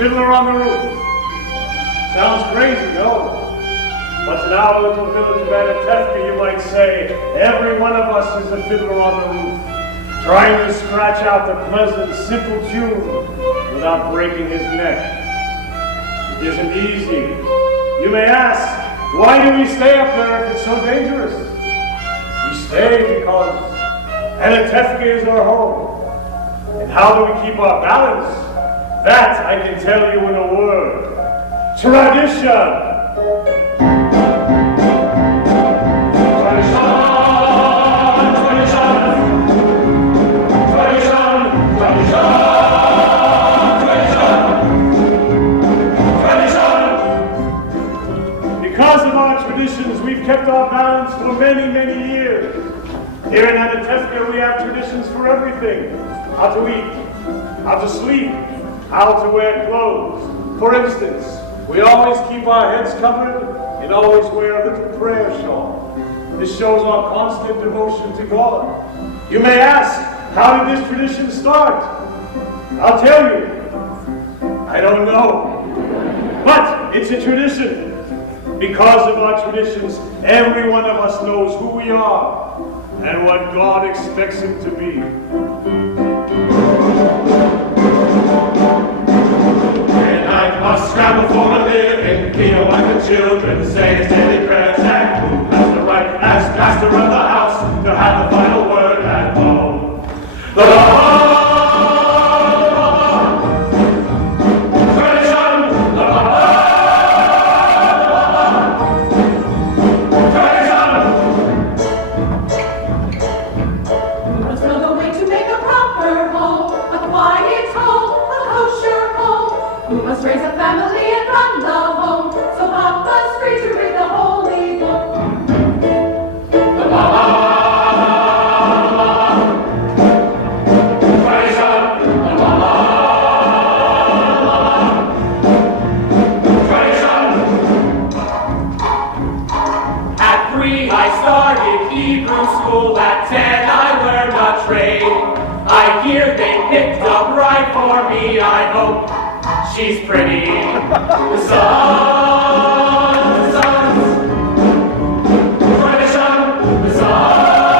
Fiddler on the Roof. Sounds crazy, no? But in our little village of Anatevka, you might say, every one of us is a fiddler on the roof, trying to scratch out the pleasant, simple tune without breaking his neck. It isn't easy. You may ask, why do we stay up there if it's so dangerous? We stay because Anatevka is our home. And how do we keep our balance? That I can tell you in a word. Tradition! Because of our traditions, we've kept our balance for many, many years. Here in Anatevka, we have traditions for everything. How to eat, how to sleep, how to wear clothes. For instance, we always keep our heads covered and always wear a little prayer shawl. This shows our constant devotion to God. You may ask, how did this tradition start? I'll tell you. I don't know. But it's a tradition. Because of our traditions, every one of us knows who we are and what God expects him to be. And I must scramble for a living, feed a wife and children, say his daily prayers, and who has the right, as master of the house, to have the final word at home? The raise a family and run the home, so Papa's free to read the holy book. The mama, tradition, the mama, tradition. At 3 I started Hebrew school, at 10 I learned a trade. I hear they picked up right for me, I hope. She's pretty. The sons, tradition. The sons,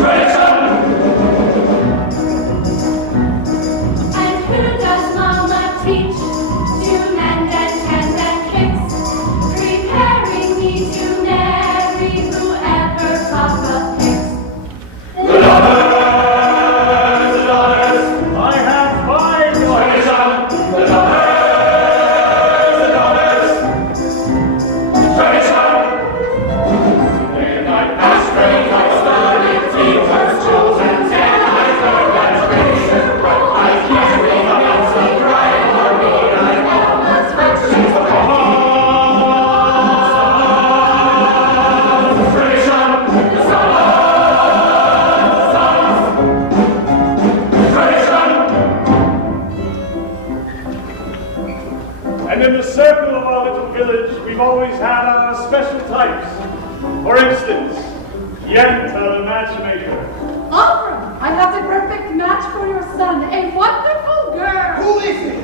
tradition. And who does Mama teach to mend and tend and fix, preparing me to marry whoever Papa picks? The daughters. And in the circle of our little village, we've always had our special types. For instance, Yenta, the matchmaker. Avram, I have the perfect match for your son, a wonderful girl. Who is it?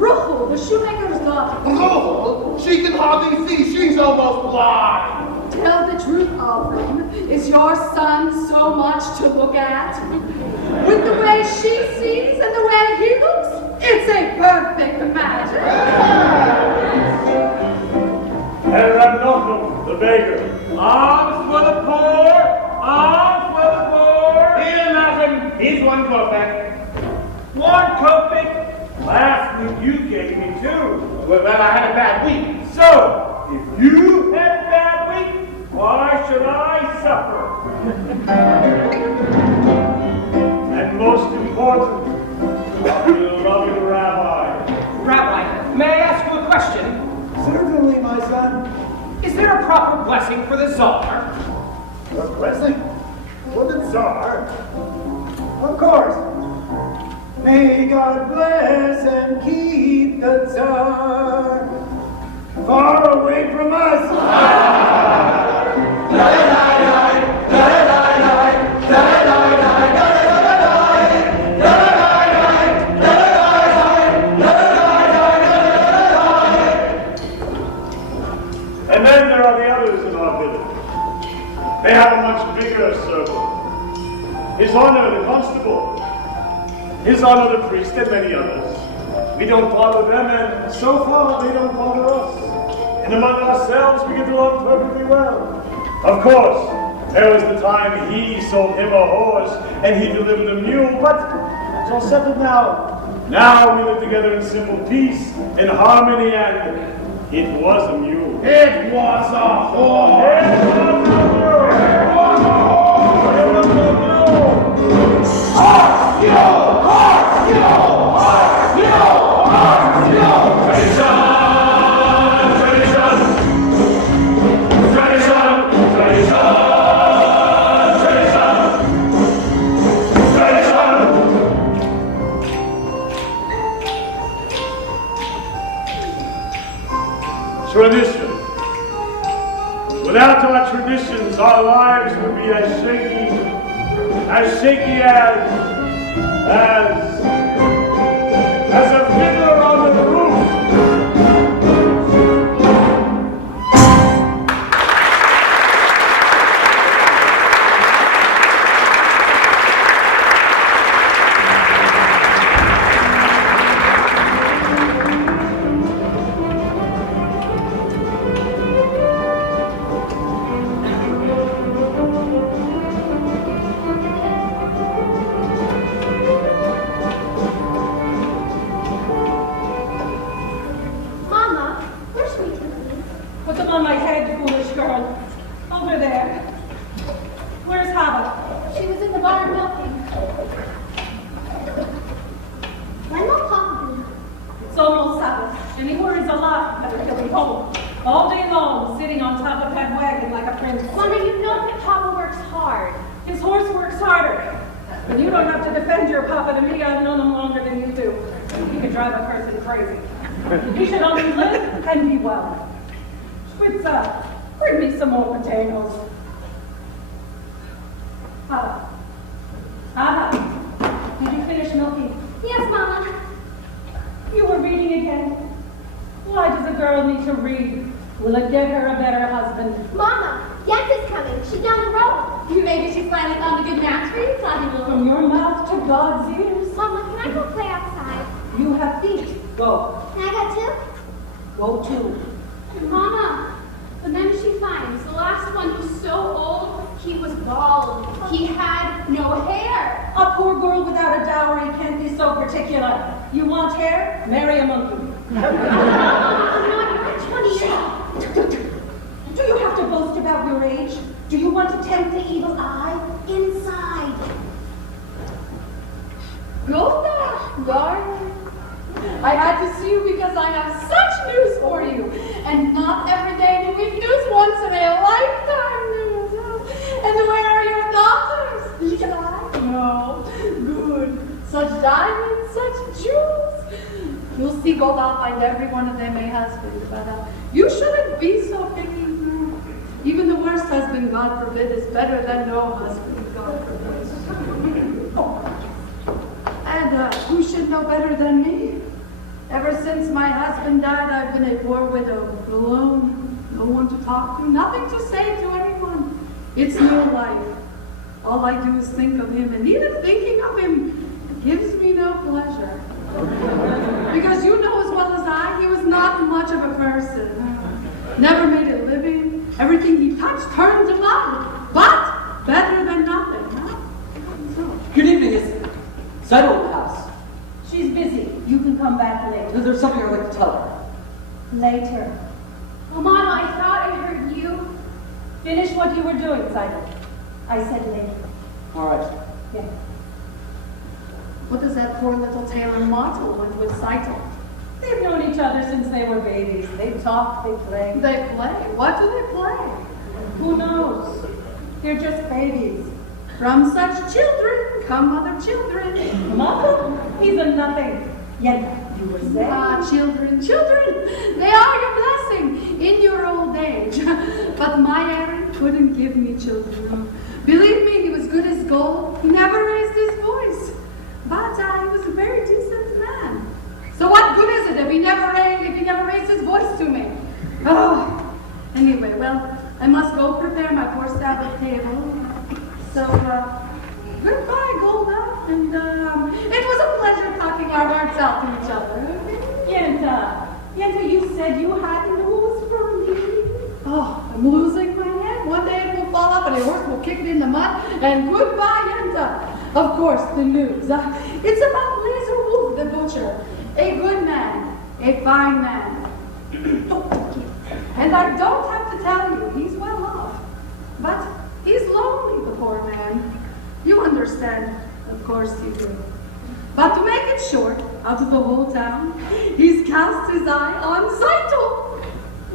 Ruchel, the shoemaker's daughter. Oh, she can hardly see. She's almost blind. Tell the truth, Avram. Is your son so much to look at? With the way she sees and the way he looks, it's a perfect match. And Rabnochel, the baker. Alms for the poor! Alms for the poor! Here, nothing. Here's one kopeck. 1 kopeck? Last week you gave me 2. Well, I had a bad week. So, if you had a bad week, why should I suffer? And most important, our beloved rabbi. Rabbi, may I ask you a question? Certainly, my son. Is there a proper blessing for the Tsar? A blessing? For the Tsar? Of course. May God bless and keep the Tsar far away from us. They have a much bigger circle. His Honor the Constable, His Honor the Priest, and many others. We don't bother them, and so far they don't bother us. And among ourselves, we get along perfectly well. Of course, there was the time he sold him a horse, and he delivered a mule, but it's all settled now. Now we live together in simple peace, in harmony, and it was a mule. It was a horse. It was a mule. It was a horse. It was a mule. Horse, yo, horse, yo, horse, yo, horse, yo. Tradition, tradition, tradition, tradition, tradition, tradition. Tradition. Without our traditions, our lives would be as shaky as a fiddler on the roof. Mama, where's my Tiffany? Put them on my head, foolish girl. Over there. Where's Hava? She was in the barn milking. When will Papa be? It's almost Sabbath, and he worries a lot better he'll be home. All day long, sitting on top of that wagon like a prince. Mama, you know that Papa works hard. His horse works harder. But you don't have to defend your papa to me. I've known him longer than you do. He can drive a person crazy. He should only live and be well. Spritza, bring me some more potatoes. Hava, did you finish milking? Yes, Mama. You were reading again. Why does a girl need to read? Will it get her a better husband? Mama, Yanka's coming. She's down the road. Maybe she's finally found a good match for you, Sonny. From your mouth to God's ears. Mama, can I go play outside? You have feet. Go. Can I go too? Go too. Mama, the men she finds, the last one who's so old, he was bald. He had no hair. A poor girl without a dowry can't be so particular. You want hair? Marry a monkey. Mama, you're 20 years old. Do you have to boast about your age? Do you want to tempt the evil eye? Inside. Golda, darling. I had to see you because I have such news for you. And not every day do we news, once in a lifetime news. And where are your daughters? Did I? No. Good. Such diamonds, such jewels. You'll see Golda find every one of them a husband. But you shouldn't be so picky. Even the worst husband, God forbid, is better than no husband, God forbid. And who should know better than me? Ever since my husband died, I've been a poor widow, alone, no one to talk to, nothing to say to anyone. It's no life. All I do is think of him, and even thinking of him gives me no pleasure. Because you know as well as I, he was not much of a person. Never made a living. Everything he touched turned to mud. But better than nothing, huh? Good evening, is Zyto in the house? She's busy. You can come back later. There's something I'd like to tell her. Later. Oh, Mama, I thought I heard you. Finish what you were doing, Simon. I said later. All right. Yeah. What does that poor little Taylor Mottle want with Saito? They've known each other since they were babies. They talk, they play. They play. What do they play? Who knows? They're just babies. From such children come other children. Mother, he's a nothing. Yet you were saying. Ah, children, children, they are your blessing in your old age. But my Aaron couldn't give me children. Believe me, he was good as gold. He never raised his voice. But he was a very decent man. So what good is it if he never raised his voice to me? Oh, anyway, well, I must go prepare my poor Sabbath table. So, goodbye, Golda. And, it was a pleasure talking our hearts out to each other. Yenta, you said you had news for me. Oh, I'm losing my head. One day it will fall off and a horse will kick it in the mud. And goodbye, Yenta. Of course, the news. It's about Laser Wolf, the butcher. A good man. A fine man. And I don't have to tell you, he's well off. But he's lonely, the poor man. You understand. Of course you do. But to make it short, out of the whole town, he's cast his eye on Saito.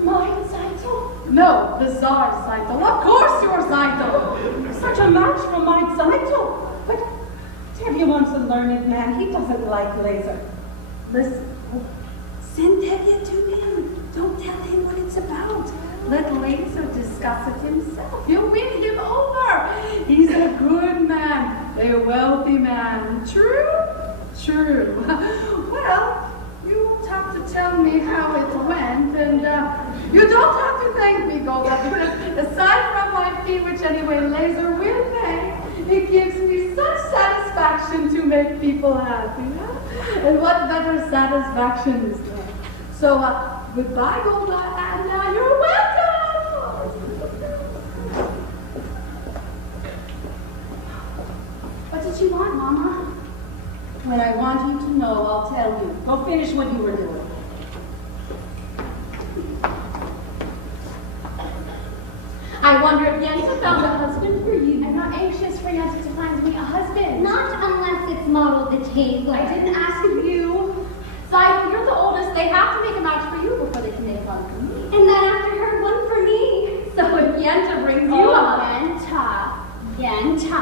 Mine, Saito? No, the Tsar Saito. Of course you're Saito. Such a match for my Saito. But Tevye a learned man. He doesn't like laser. Listen, send Tevye to him. Don't tell him what it's about. Let Laser discuss it himself. You'll win him over. He's a good man, a wealthy man. True? True. Well, you won't have to tell me how it went, and you don't have to thank me, Golda, because aside from my fee, which anyway Laser will pay, it gives me such satisfaction to make people happy. Huh? And what better satisfaction is there? So, goodbye, Golda, and you're welcome! What did you want, Mama? When I want you to know, I'll tell you. Go finish what you were doing. I wonder if Yenta found a husband for you. I'm not anxious for Yenta to find me a husband. Not unless it's modeled the table. I didn't ask you. Saito, you're the oldest. They have to make a match for you before they can make one for me. And then after her, one for me. So if Yenta brings you up. Yenta.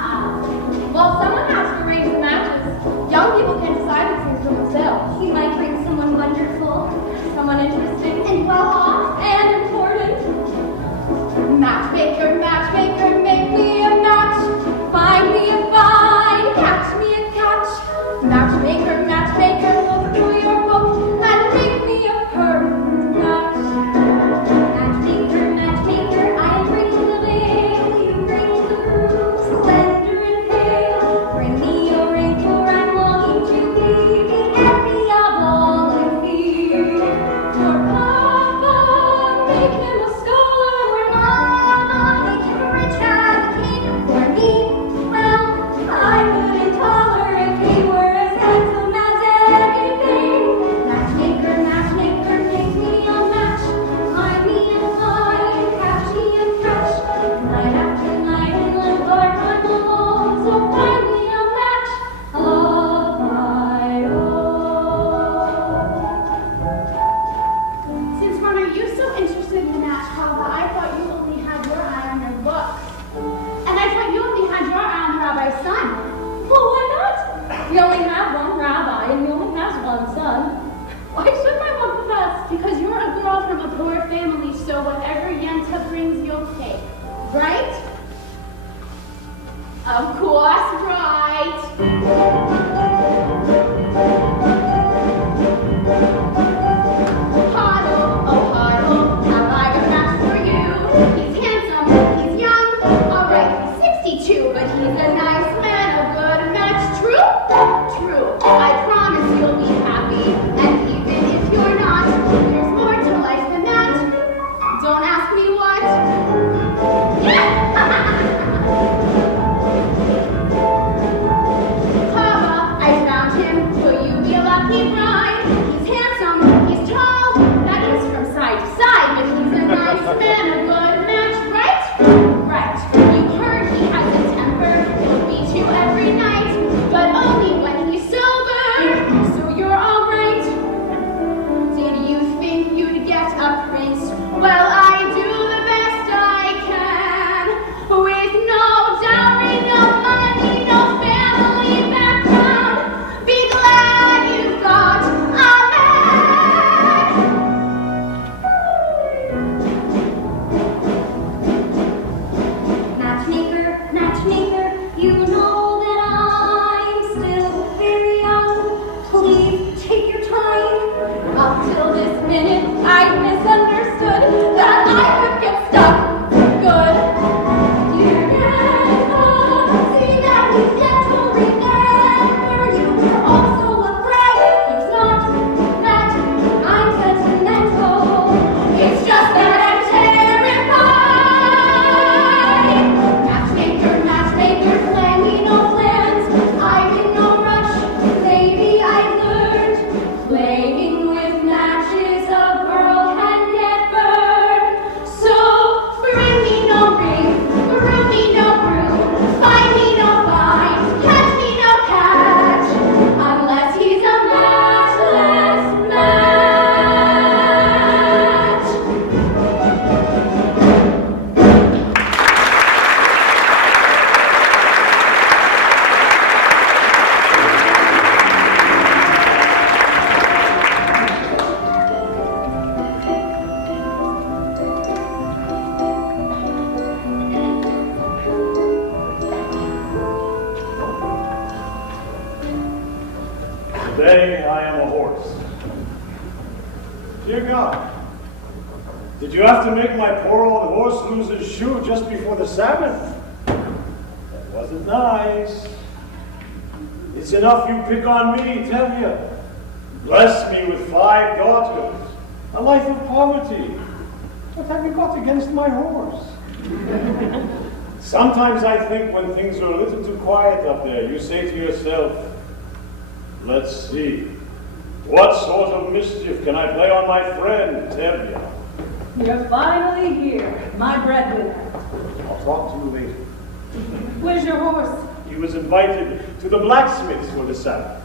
Well, someone has to arrange the matches. Young people can decide these things for themselves. He might bring someone wonderful, someone interesting, and well off, and important. Matchmaker, matchmaker, make me a match. Find me a find, catch me a catch. Matchmaker, matchmaker, look through your book and make me a perfect match. Matchmaker, matchmaker, I bring the veil, you bring the groove, slender and pale. Bring me a ring, for I'm longing to be the envy of all I see. For Papa, make him a scholar, for Mama, make him rich as a king. For me, well, I wouldn't tolerate if he were as handsome as anything. Matchmaker, matchmaker, make me a match. Find me a find, catch me a catch. Night after night in the dark I'm alone, so find me a match of my own. Since when are you so interested in the match, Papa? I thought you only had your eye on your book. And I thought you only had your eye on the rabbi's son. Well, why not? We only have one rabbi, and he only has one son. Why should I want the best? Because you're a girl from a poor family, so whatever Yenta brings, you'll take. Right? Of course, right. Huddle, oh huddle, have I a match for you? He's handsome, he's young, alright, he's 62, but he's a nice man, a good match. True? True. I promise you'll be happy, and even if you're not, there's more to life than that. Don't ask me what. Papa, Dear God, did you have to make my poor old horse lose his shoe just before the Sabbath? That wasn't nice. It's enough you pick on me, tell you. Bless me with 5 daughters, a life of poverty. What have you got against my horse? Sometimes I think when things are a little too quiet up there, you say to yourself, let's see, what sort of mischief can I play on my friend, Tevye? You're finally here, my breadwinner. I'll talk to you later. Where's your horse? He was invited to the blacksmith's for the Sabbath.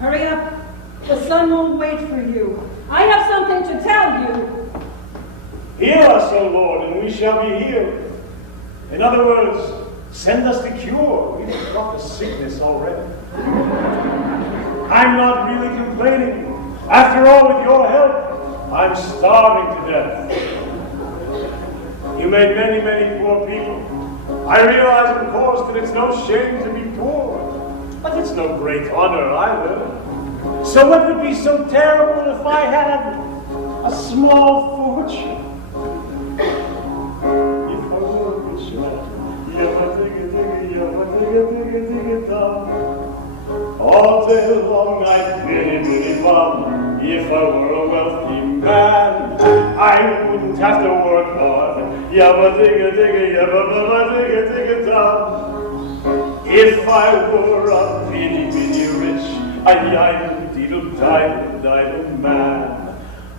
Hurry up. The sun won't wait for you. I have something to tell you. Heal us, O Lord, and we shall be healed. In other words, send us the cure. We've got the sickness already. I'm not really complaining. After all, with your help, I'm starving to death. You made many, many poor people. I realize, of course, that it's no shame to be poor, but it's no great honor either. So what would be so terrible if I had a small fortune? If I were a rich man, all day long I'd biddy bum. If I were a wealthy man, I wouldn't have to work hard. Yabba digga digga yabba baba digga digga dum. If I were a bitty rich, I'd diddle diddle man,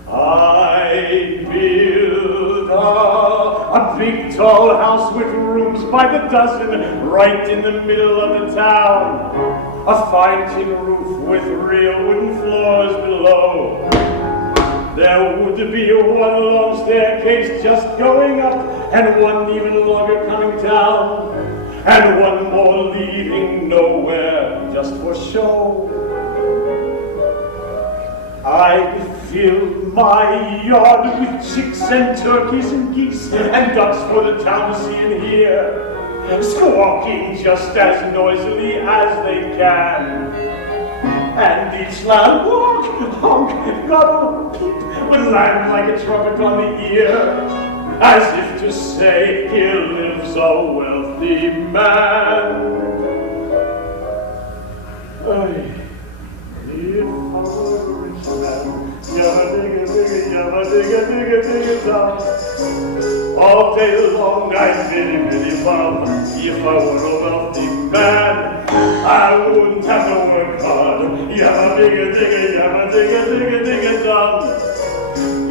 I'd build a big tall house with rooms by the dozen right in the middle of the town. A fine tin roof with real wooden floors below. There would be one long staircase just going up, and one even longer coming down, and one more leading nowhere just for show. I'd fill my yard with chicks and turkeys and geese and ducks for the town to see and hear, squawking just as noisily as they can. And each loud walk, honk, gobble, peep, would land like a trumpet on the ear, as if to say, here lives a wealthy man. If I were a rich man, yabba digga digga yabba digga digga digga dum. All day long I'd biddy bum. If I were a wealthy man, I wouldn't have to work hard. Yabba digga digga dum.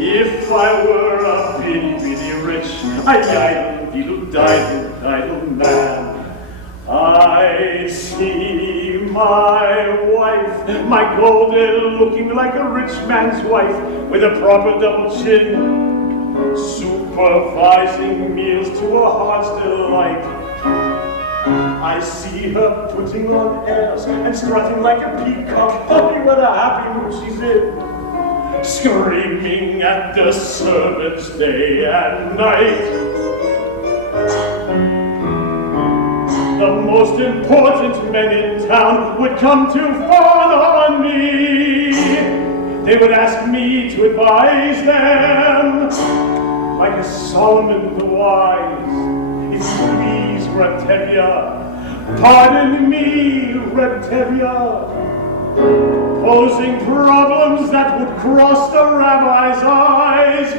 If I were a bitty rich, I'd diddle man. I'd see my wife, my golden, looking like a rich man's wife, with a proper double chin, supervising meals to her heart's delight. I see her putting on airs and strutting like a peacock. Tell me what a happy mood she's in, screaming at the servants day and night. The most important men in town would come to fawn on me. They would ask me to advise them, like a Solomon the wise. If you please, Tevye, pardon me, Tevye, posing problems that would cross the rabbi's eyes.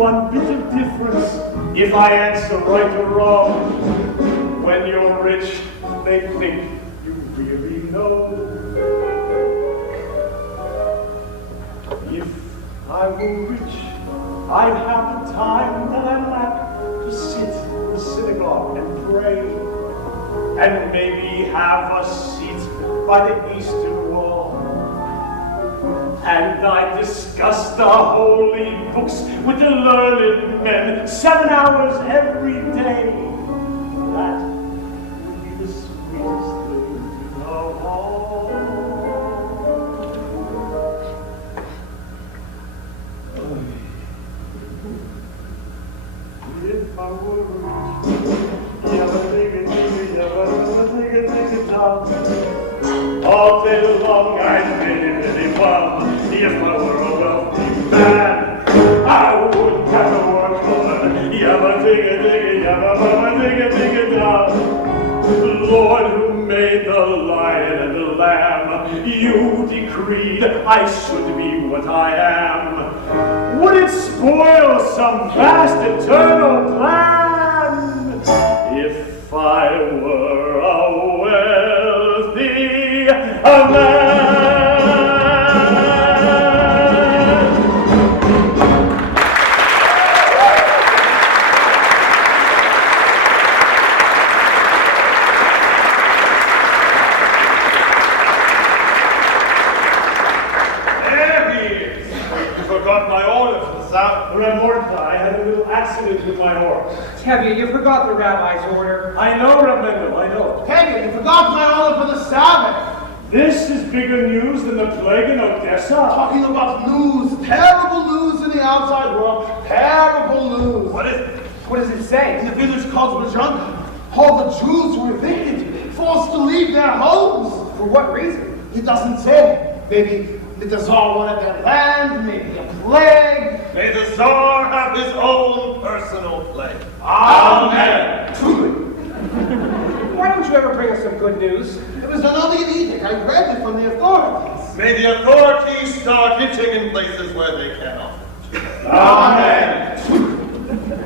One bit of difference if I answer right or wrong. When you're rich, they think you really know. If I were rich, I'd have the time that I lack to sit in the synagogue and pray, and maybe have a seat by the eastern wall. And I discuss the holy books with the learned men 7 hours every day. That would be the sweetest thing of all. If I were If I were a wealthy man, I would have a work on. Yabba digga digga, yabba baba digga digga da. Lord, who made the lion and the lamb, you decreed I should be what I am. Would it spoil some vast eternal plan if I were a wealthy man? I had a little accident with my horse. Tevye, you forgot the rabbi's order. I know, Reb Mendel, I know. Tevye, you forgot my order for the Sabbath. This is bigger news than the plague in Odessa. Talking about news, terrible news in the outside world, terrible news. What is it? What does it say? In the village called Bajunka, all the Jews were evicted, forced to leave their homes. For what reason? It doesn't say. Maybe the Tsar wanted their land, maybe a plague. May the Tsar have his own personal plague. Amen. Why don't you ever bring us some good news? It was another edict. I read it from the authorities. May the authorities start hitching in places where they cannot. Amen.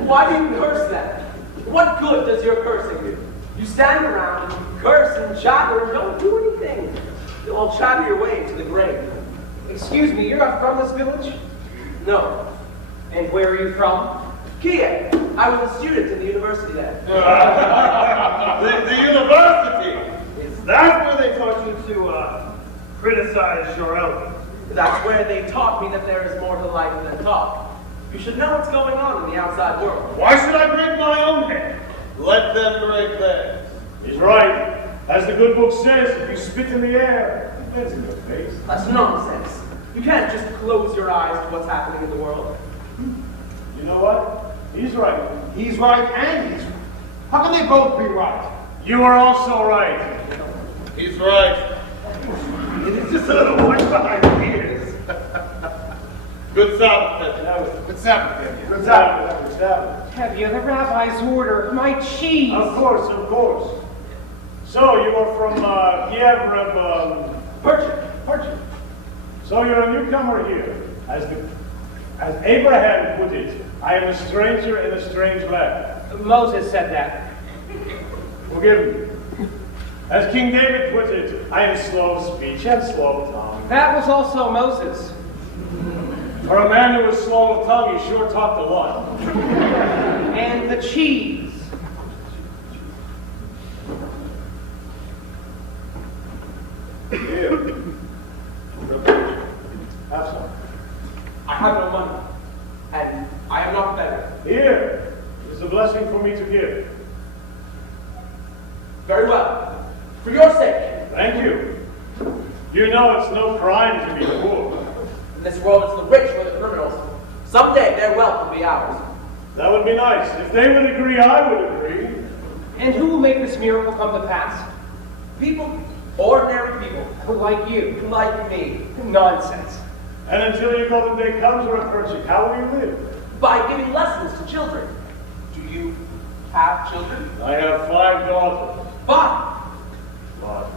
Why do you curse then? What good does your cursing do? You stand around and curse and chatter and don't do anything. You'll all chatter your way to the grave. Excuse me, you're not from this village? No. And where are you from? Kiev. I was a student in the university there. The university. Is that where they taught you to criticize your elders? That's where they taught me that there is more to life than talk. You should know what's going on in the outside world. Why should I break my own head? Let them break theirs. He's right. As the good book says, if you spit in the air, it bends in your face. That's nonsense. You can't just close your eyes to what's happening in the world. You know what? He's right. He's right and he's right. How can they both be right? You are also right. He's right. It is just a little white behind the ears. Good Sabbath. Good Sabbath, Tevye. Good Sabbath. Good Sabbath. Tevye, the rabbi's order. My cheese. Of course, of course. So you are from Kiev, Reb Purchase. So you're a newcomer here. As Abraham put it, I am a stranger in a strange land. Moses said that. Forgive me. As King David put it, I am slow of speech and slow of tongue. That was also Moses. For a man who was slow of tongue, he sure talked a lot. And the cheese. Here. Have some. I have no money, and I am not better. Here is a blessing for me to give. Very well. For your sake. Thank you. You know it's no crime to be poor. In this world, it's the rich or the criminals. Someday, their wealth will be ours. That would be nice. If they would agree, I would agree. And who will make this miracle come to pass? People, ordinary people, Like you. like me, Nonsense. And until your golden day comes, or a purchase, how will you live? by giving lessons to children. Do you have children? I have 5 daughters. 5. But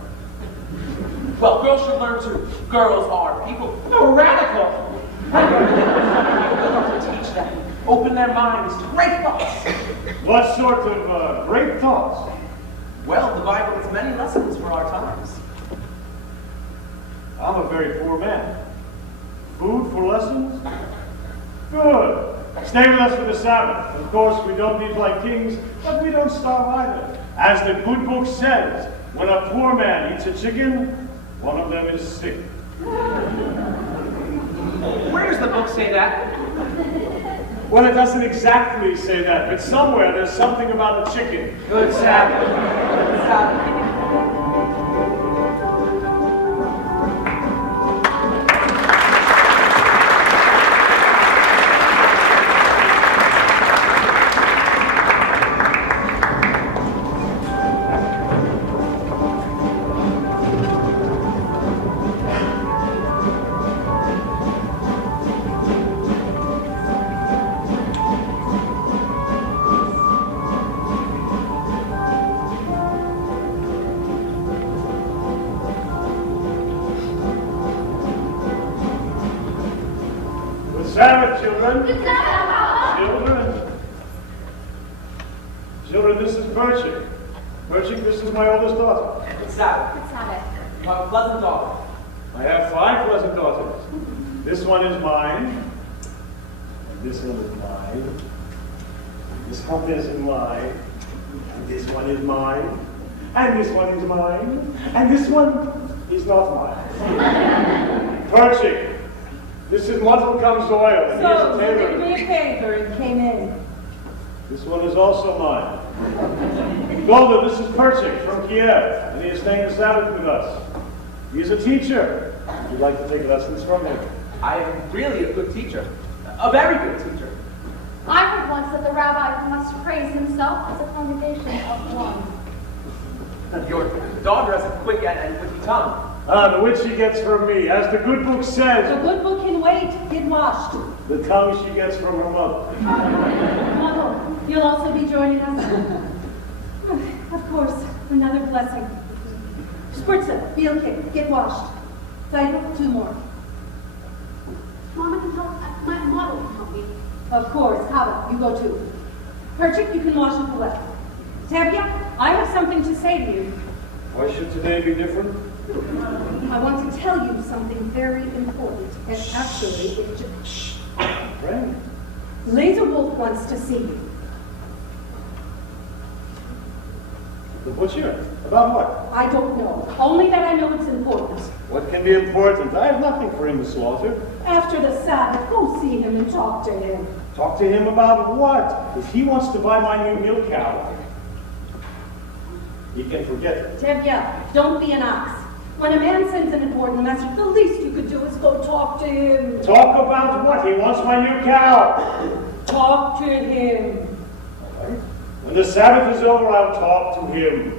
Well, girls should learn too. Girls are people. Oh, radical. You've got to teach them, open their minds to great thoughts. what sort of great thoughts? Well, the Bible has many lessons for our times. I'm a very poor man. Food for lessons? Good. Stay with us for the Sabbath. Of course, we don't eat like kings, but we don't starve either. As the good book says, when a poor man eats a chicken, one of them is sick. Where does the book say that? Well, it doesn't exactly say that, but somewhere there's something about a chicken. Good Sabbath. children. Good night, Papa. Children, this is Perchik. Perchik, this is my oldest daughter. It's Sabbath. Good Sabbath. You have a pleasant daughter. I have 5 pleasant daughters. This one is mine. This one is mine. This one is mine. And this one is mine. And this one is mine. And this one is not mine. Perchik, this is Muttle Comes Oil. And he is So, a you tailor. did me a favor and came in. This one is also mine. Golda, this is Perchik from Kiev, and he is staying the Sabbath with us. He is a teacher. Would you like to take lessons from him? I am really a good teacher. A very good teacher. I heard once that the rabbi must praise himself as a congregation of one. Your daughter has a quick and witty tongue. The which she gets from me. As the good book The says, good book can wait. Get washed. the tongue she gets from her mother. Mother, you'll also be joining us. Of course, another blessing. Spritzer, Bielke, get washed. Seidel, 2 more. Mama can help. My model can help me. Of course, Hava, you go too. Perchik, you can wash at the left. Tabia, I have something to say to you. Why should today be different? I want to tell you something very important. And actually, it just... Shh. Friend. Laser Wolf wants to see you. The butcher? About what? I don't know. Only that I know it's important. What can be important? I have nothing for him to slaughter. After the Sabbath, go see him and talk to him. Talk to him about what? If he wants to buy my new milk cow, he can forget it. Tevya, don't be an ox. When a man sends an important message, the least you could do is go talk to him. Talk about what? He wants my new cow. Talk to him. When the Sabbath is over, I'll talk to him.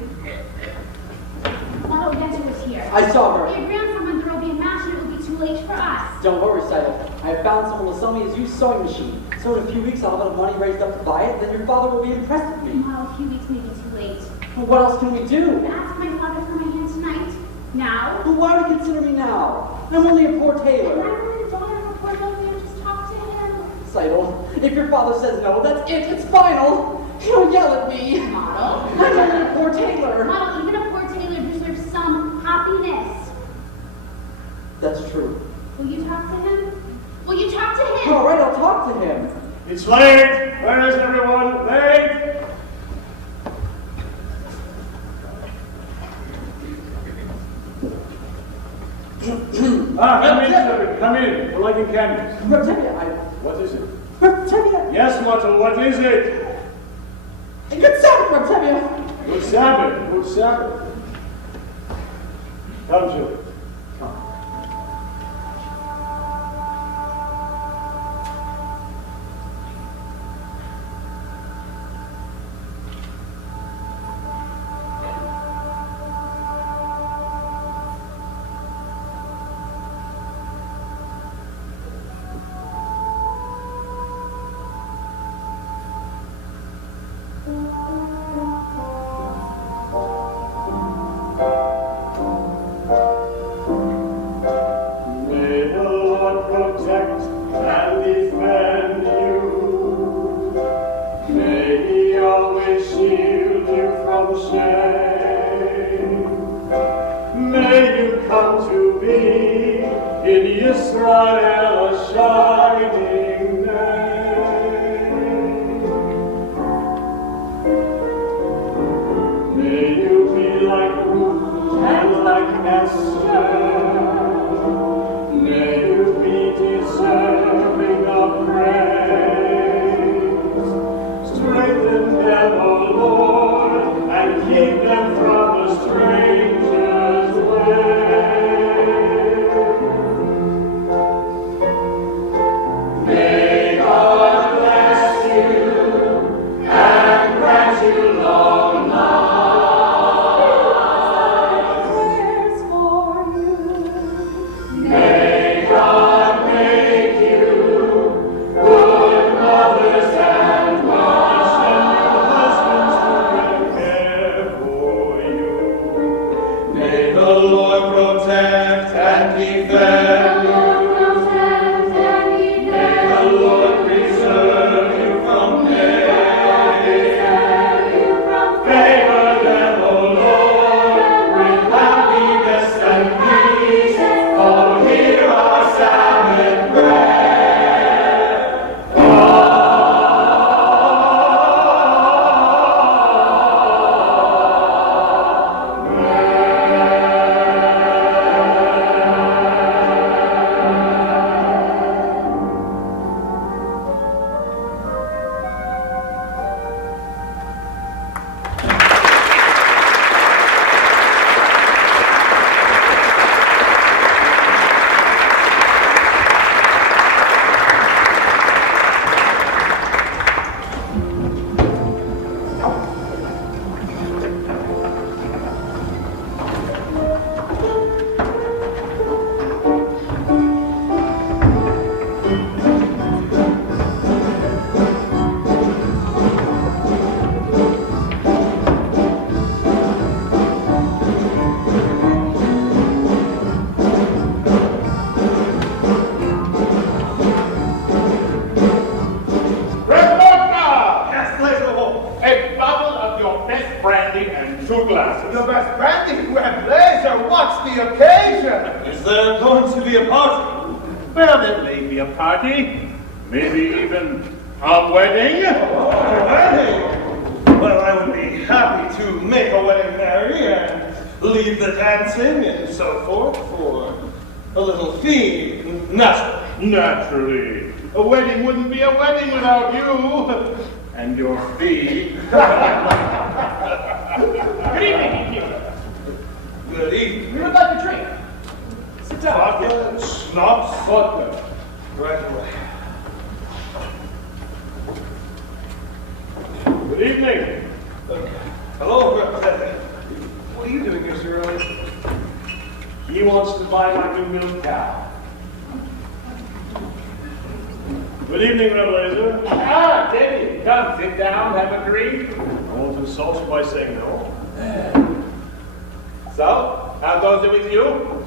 Model Yenta was here. I saw We her. agreed on someone throw the mash and it would be too late for us. Don't worry, Seidel. I have found someone will sell me his used sewing machine. So in a few weeks I'll have enough money raised up to buy it, then your father will be impressed with me. Model, a few weeks may be too late. Well, what else can we do? Ask my father for my hand tonight. Now. Well, why would you consider me now? I'm only a poor And tailor. I'm really a daughter of a poor little man. Just talk to him. Seidel, if your father says no, that's it. It's final. He'll yell at me. Model. I'm only a poor tailor. Model, even a poor tailor deserves some happiness. That's true. Will you talk to him? Will you talk to him? All right, I'll talk to him. It's late. Where is everyone? Late. Come in, children. Come in. We're lighting candles. Reptavia, What is it? Reptavia. Yes, Muttle, what is it? Good Sabbath, Reptavia. Good Sabbath. Good Sabbath. Come, children. Come. May the Lord protect and defend you. May He always shield you from shame. May you come to be in Israel a shining name. May you be like Ruth and like Esther. May you be deserving of praise. Strengthen them, O Lord, and keep them from the stranger's way. May God bless you and grant you long life. Prayers for 2 glasses. Your best brandy, Red Blazer, what's the occasion? Is there going to be a party? Well, there may be a party, maybe even a wedding. Oh, a wedding! Well, I would be happy to make a wedding merry and leave the dancing and so forth for a little fee. Naturally. A wedding wouldn't be a wedding without you. And your fee. Good evening. Good evening. We would like a drink. Sit down. Vodka, schnapps, vodka. Right away. Good evening. Hello, Representative. What are you doing here so early? He wants to buy my new milk cow. Good evening, Reblazer. Ah, Debbie, come sit down, have a drink. I won't insult you by saying no. So, how goes it with you?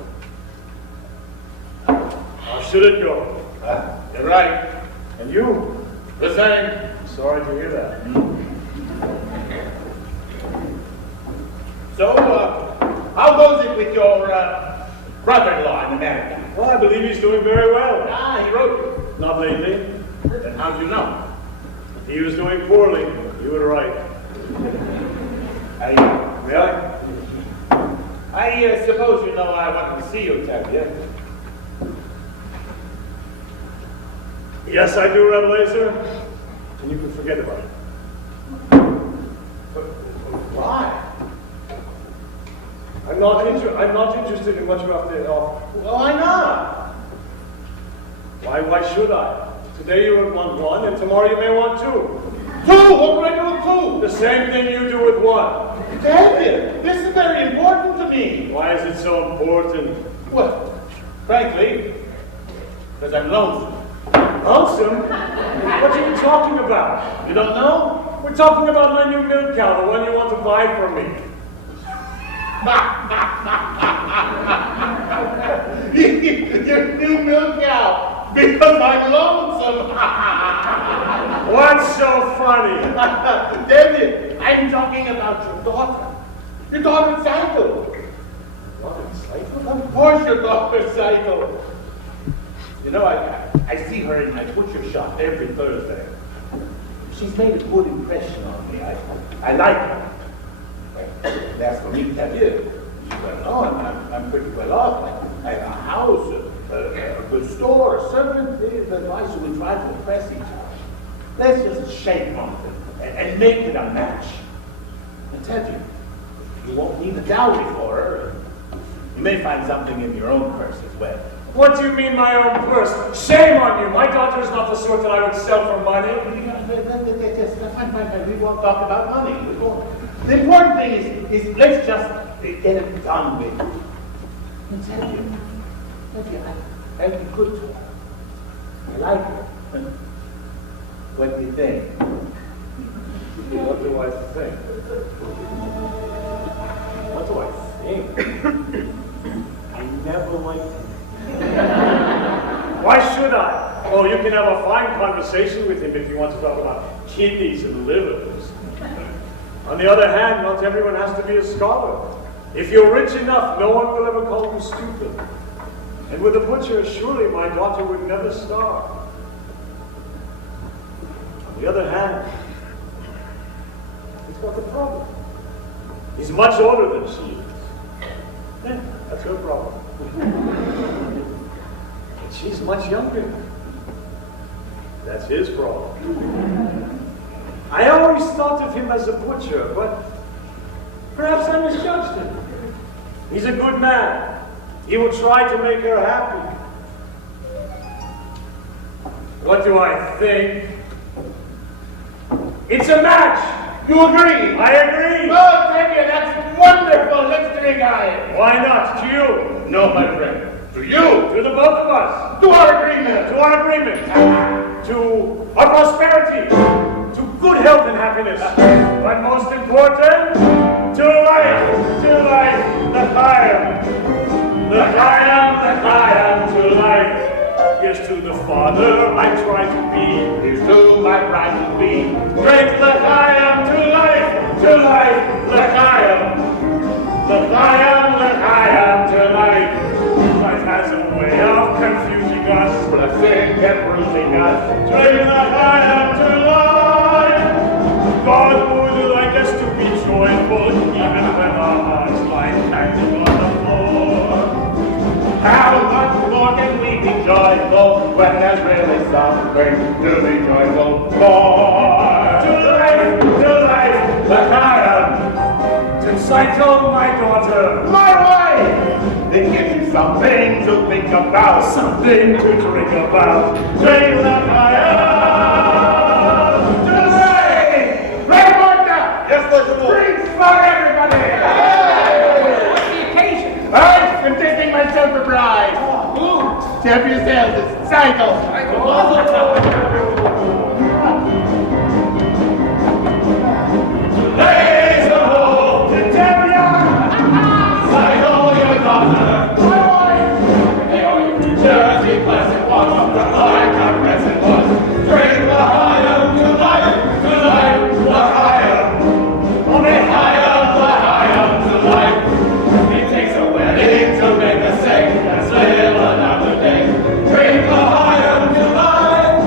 How should it go? You're right. And you? The same. I'm sorry to hear that. So, how goes it with your brother-in-law in America? Well, I believe he's doing very well. Ah, he wrote you. Not lately. Then how'd you know? He was doing poorly. You were right. Really? I suppose you know I wanted to see you, Tabby. Yes, I do, Reblazer. And you can forget about it. Why? I'm not interested in what you have to offer. Well, why not? Why should I? Today you would want one, and tomorrow you may want 2. 2? What would I do with 2? The same thing you do with 1. David, this is very important to me. Why is it so important? Well, frankly, because I'm lonesome. Lonesome? What are you talking about? You don't know? We're talking about my new milk cow, the one you want to buy from me. Your new milk cow. Because I'm lonesome. What's so funny? David, I'm talking about your daughter. Your daughter's Psycho. Daughter's Psycho? Of course your daughter's Psycho. You know, I see her in my butcher shop every Thursday. She's made a good impression on me. I like her. That's for me to tell you. You well know I'm pretty well off. I have a house, a good store, a servant, the advice we try to impress each other. Let's just shake on it and make it a match. I tell you, you won't need a dowry for her. You may find something in your own purse as well. What do you mean my own purse? Shame on you! My daughter's not the sort that I would sell for money. Fine. We won't talk about money. We won't. The important thing is let's just get it done with. I tell you, I'll be good to her. I like her. What do you think? What do I think? What do I think? I never liked him. Why should I? Oh, you can have a fine conversation with him if you want to talk about kidneys and livers. On the other hand, not everyone has to be a scholar. If you're rich enough, no one will ever call you stupid. And with a butcher, surely my daughter would never starve. On the other hand, he's got the problem. He's much older than she is. Yeah, that's her problem. And she's much younger. That's his problem. I always thought of him as a butcher, but perhaps I misjudged him. He's a good man. He will try to make her happy. What do I think? It's a match! You agree? I agree! Oh, thank you. That's wonderful. Let's drink on it. Why not? To you? No, my friend. To you. To the both of us. To our agreement. To our agreement. To our prosperity. To good health and happiness. But most important, to life. To life. L'chaim. L'chaim, to life. Here's to the father I try to be. Here's to my bride to be. Great l'chaim, to life. To life. L'chaim. L'chaim to life. Life has a way of confusing us, blessing and bruising us. Drink l'chaim to life. God would like us to be joyful, even when our hearts lie hanging on the floor. How much more can we be joyful when there's really something to be joyful for? To life, l'chaim. To cycle, my daughter, my wife. It gives you something to think about, something to drink about. Drink l'chaim to life. Red Martha! Yes, Lord. Drinks for everybody! What's the occasion? I'm taking myself a bride. Ooh, help yourselves, cycle. Ladies and ho, to Tevya! Cycle your daughter. My wife. They are your Jersey pleasant ones, the like our present was. Drink l'chaim to life, l'chaim. L'chaim to life. It takes a wedding to make a sing, and still another day. Drink l'chaim to life.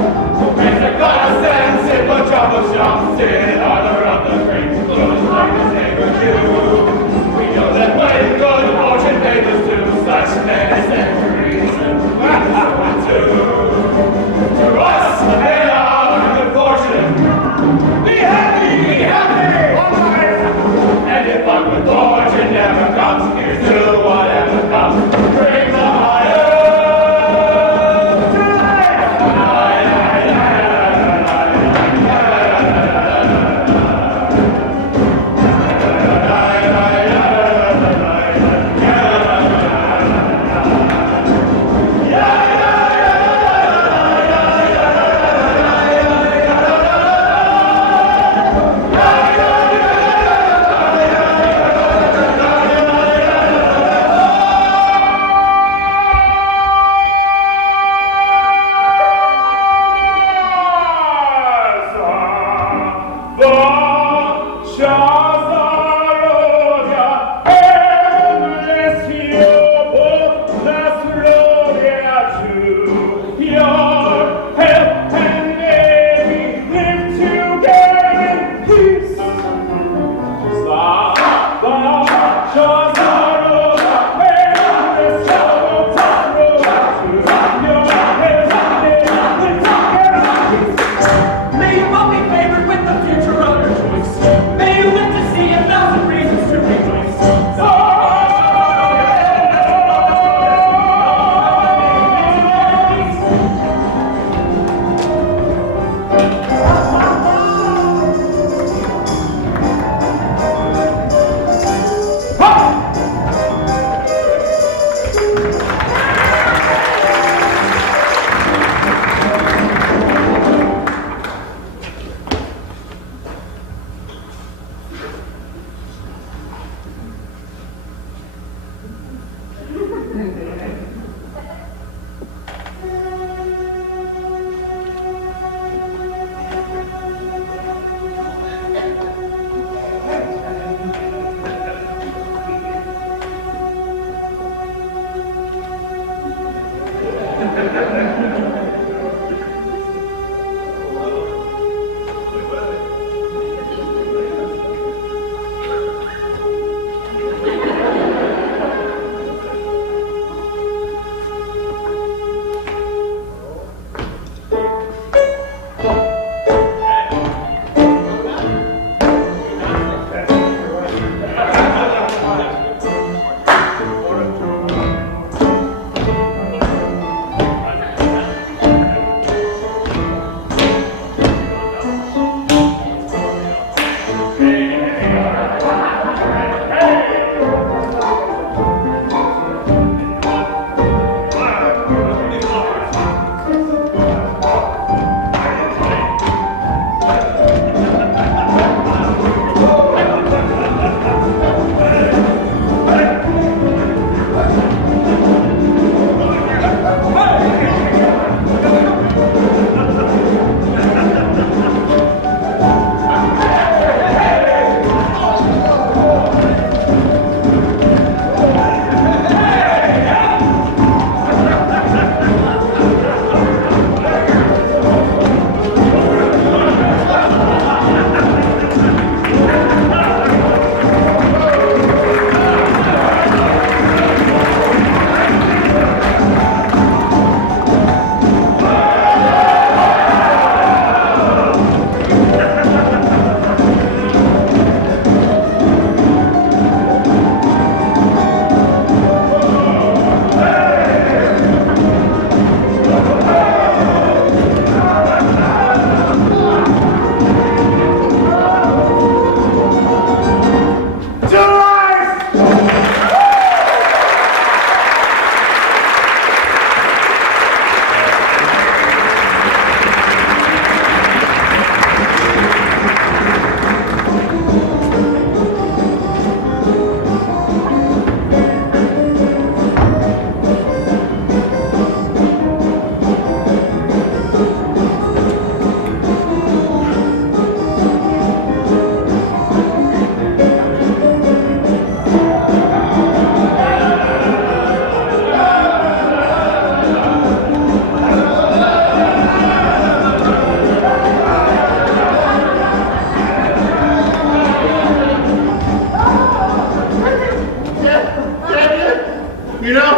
You know,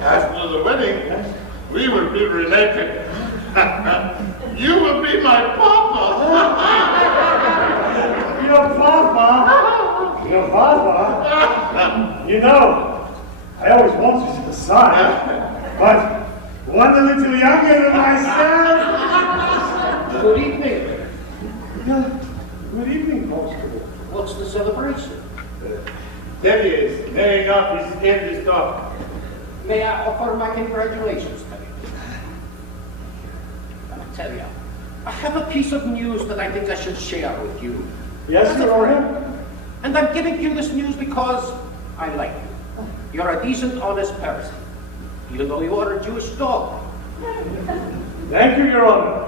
after the wedding, we will be related. You will be my papa. Your papa? Your papa? You know, I always wanted to decide, but one a little younger than myself. Good evening. Good evening, Constable. What's the celebration? Teddy is laying up his eldest daughter. May I offer my congratulations to you? I'll tell you, I have a piece of news that I think I should share with you. Yes, As a Your friend. Honor. And I'm giving you this news because I like you. You're a decent, honest person, even though you are a Jewish dog. Thank you, Your Honor.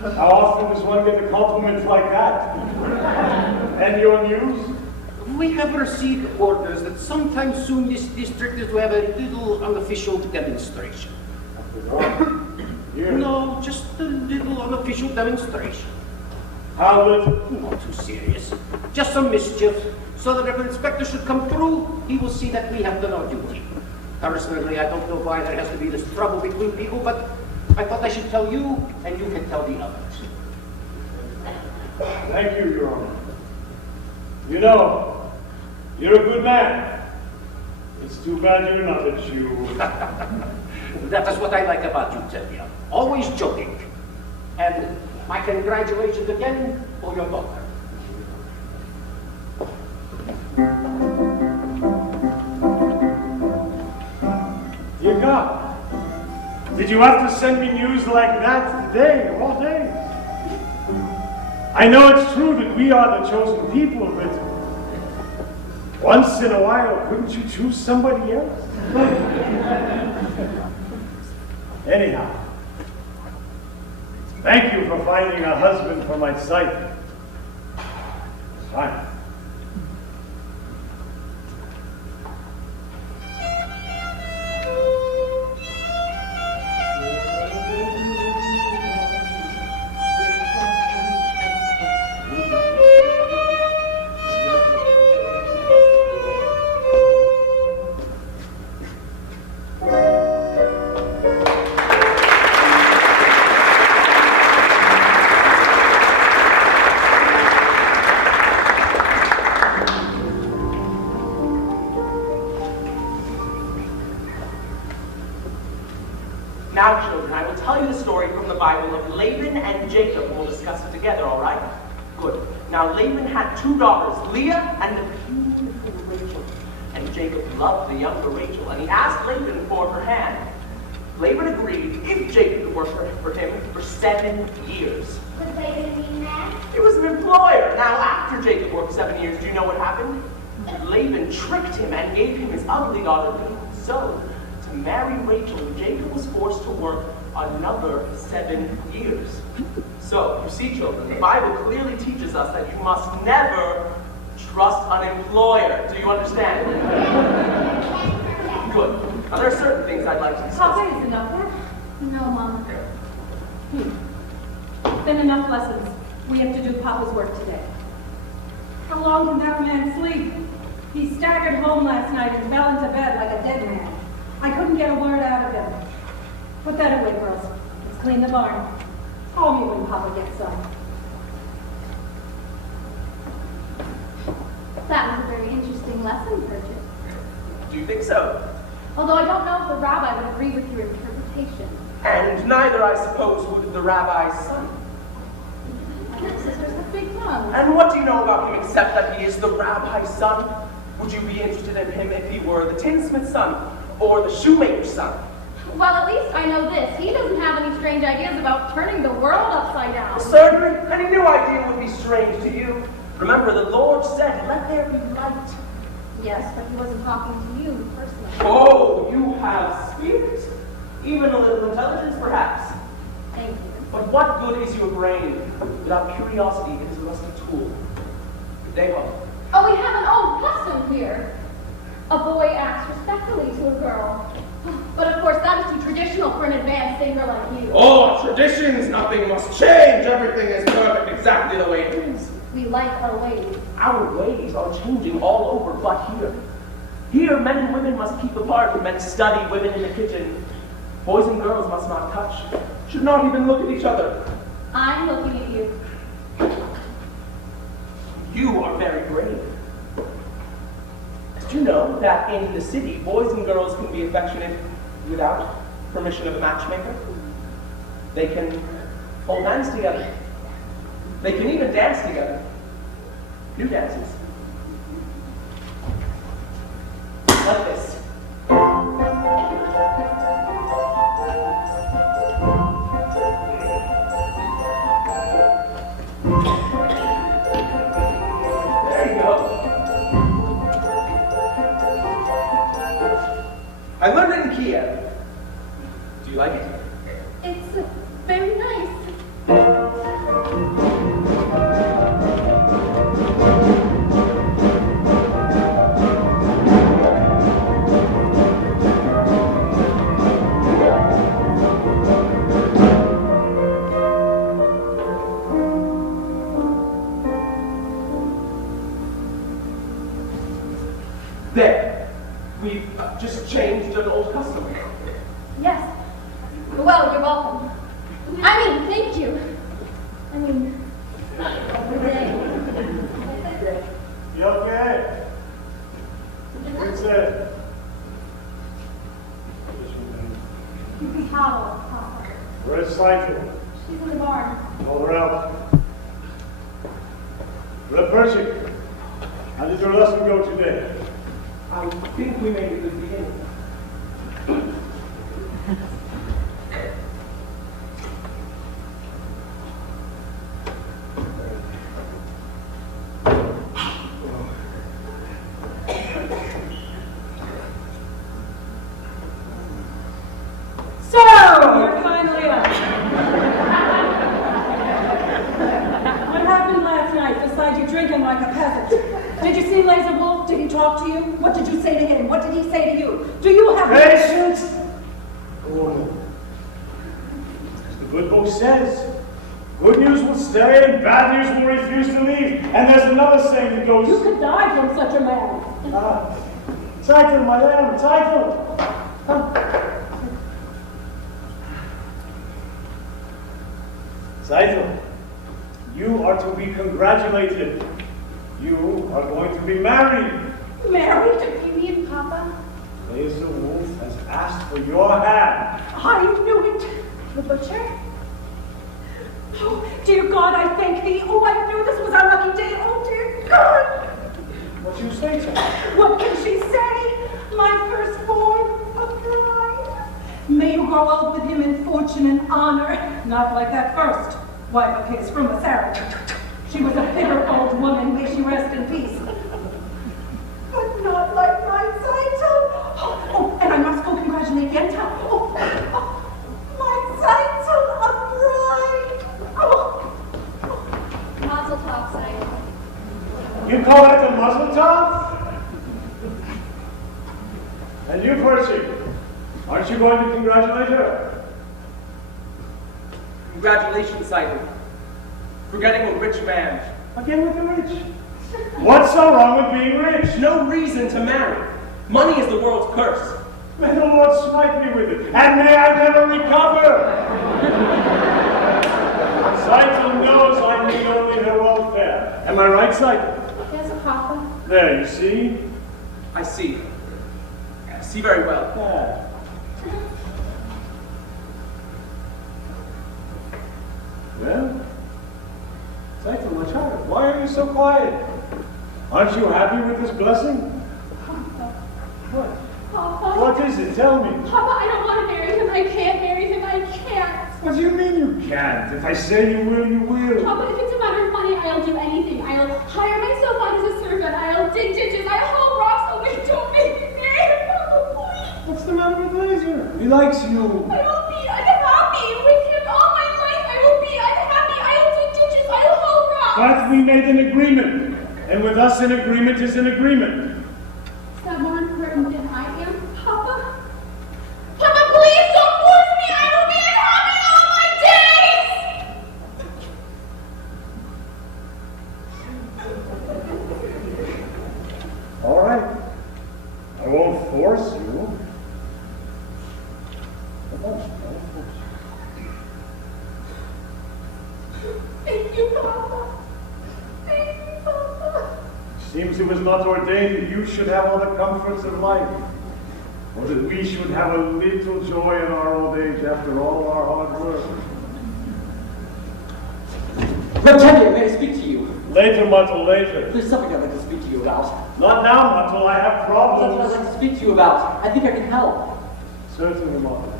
How often does one get a compliment like that? And your news? We have received orders that sometime soon this district is to have a little unofficial demonstration. No, just a little unofficial demonstration. How little? Not too serious. Just some mischief, so that if an inspector should come through, he will see that we have done our duty. Personally, I don't know why there has to be this trouble between people, but I thought I should tell you, and you can tell the others. Thank you, Your Honor. You know, you're a good man. It's too bad you're not a Jew. That is what I like about you, Tevye. Always joking. And my congratulations again for your daughter. Dear God, did you have to send me news like that today, of all days? I know it's true that we are the chosen people, but once in a while, couldn't you choose somebody else? Anyhow, thank you for finding a husband for my sight. Fine. Now, children, I will tell you the story from the Bible of Laban and Jacob, and we'll discuss it together, all right? Good. Now, Laban had two daughters, Leah and the beautiful Rachel. And Jacob loved the younger Rachel, and he asked Laban for her hand. Laban agreed if Jacob could work for him for 7 years. Was Laban a mean man? He was an employer. Now, after Jacob worked 7 years, do you know what happened? Laban tricked him and gave him his ugly daughter, Leah. So, to marry Rachel, Jacob was forced to work another 7 years. So, you see, children, the Bible clearly teaches us that you must never trust an employer. Do you understand? Good. Now, there are certain things I'd like to discuss. Papa, is enough there? No, Mama. Then enough lessons. We have to do Papa's work today. How long can that man sleep? He staggered home last night and fell into bed like a dead man. I couldn't get a word out of him. Put that away, girls. Let's clean the barn. Call me when Papa gets done. That was a very interesting lesson, Bridget. Do you think so? Although I don't know if the rabbi would agree with your interpretation. And neither, I suppose, would the rabbi's son. My sisters have big tongues. And what do you know about him except that he is the rabbi's son? Would you be interested in him if he were the tinsmith's son or the shoemaker's son? Well, at least I know this. He doesn't have any strange ideas about turning the world upside down. Certainly, and a new idea would be strange to you. Remember, the Lord said, "Let there be light." Yes, but he wasn't talking to you personally. Oh, you have spirit. Even a little intelligence, perhaps. Thank you. But what good is your brain? Without curiosity, it is a rusty tool. Good day, Mother. Oh, we have an old custom here. A boy acts respectfully to a girl. But of course, that is too traditional for an advanced singer like you. Oh, traditions, nothing must change. Everything is perfect exactly the way it is. We like our ways. Our ways are changing all over but here. Here, men and women must keep apart. Men study, women in the kitchen. Boys and girls must not touch, should not even look at each other. I'm looking at you. You are very brave. Did you know that in the city, boys and girls can be affectionate without permission of a matchmaker? They can hold hands together. They can even dance together. New dances. Like this. There you go. I learned it in Kiev. Do you like it? It's very nice. There. We've just changed an old custom. Yes. Well, you're welcome. I mean, thank you. I mean, good day. You okay? What's that? How, Papa? Where's Cycle? She's in the barn. Call her out. Red Pershing, how did your lesson go today? I think we made a good beginning. So, you're finally up. What happened last night besides you drinking like a peasant? Did you see Laser Wolf? Did he talk to you? What did you say to him? What did he say to you? Do you have Patience! Oh. As the good book says, good news will stay and bad news will refuse to leave. And there's another saying that goes... You could die from such a man. Cycle, my lamb, cycle! Come. Cycle, you are to be congratulated. You are going to be married. Married? You mean, Papa? Laser Wolf has asked for your hand. I knew it. The butcher? Oh, dear God, I thank thee. Oh, I knew this was our lucky day. Oh, dear God. What you say to her? What can she say? My firstborn, a bride. May you grow old with him in fortune and honor. Not like that first wife of his from a Sarah. She was a bitter old woman. May she rest in peace. But not like my Zeitel. Oh, and I must go congratulate Yenta. Oh, my Zeitel, a bride. Oh. Mazel tov, Cycle. You call that the muzzle top? And you, Percy, aren't you going to congratulate her? Congratulations, Cycle. For getting a rich man. Again with the rich? What's so wrong with being rich? No reason to marry. Money is the world's curse. May the Lord smite me with it, and may I never recover! Cycle knows I need only her welfare. Am I right, Cycle? Yes, Papa. There, you see? I see. I see very well. Yeah. Well, Cycle, my child, why are you so quiet? Aren't you happy with this blessing? What? Papa. What is it? Tell me. Papa, I don't want to marry him. I can't marry him. I can't. What do you mean you can't? If I say you will, you will. Papa, if it's a matter of money, I'll do anything. I'll hire myself out as a servant. I'll dig ditches. I'll haul rocks. Oh, wait, don't make me marry him, Papa, please. What's the matter with Laser? He likes you. I will be. I'm happy with him all my life. I will be. I'm happy. I'll dig ditches. I'll haul rocks. But we made an agreement. And with us, an agreement is an agreement. Is that more important than I am, Papa? Papa, please don't force me. I will be unhappy all my days. All right. All I won't force you. I won't force Thank you, Papa. Thank you, Papa. Seems it was not ordained that you should have all the comforts of life, or that we should have a little joy in our old age after all of our hard work. Reptavia, may I speak to you? Later, Muttle, later. There's something I'd like to speak to you about. Not now, Muttle, I have Something I'd problems. like to speak to you about. I think I can help. Certainly, Muttle.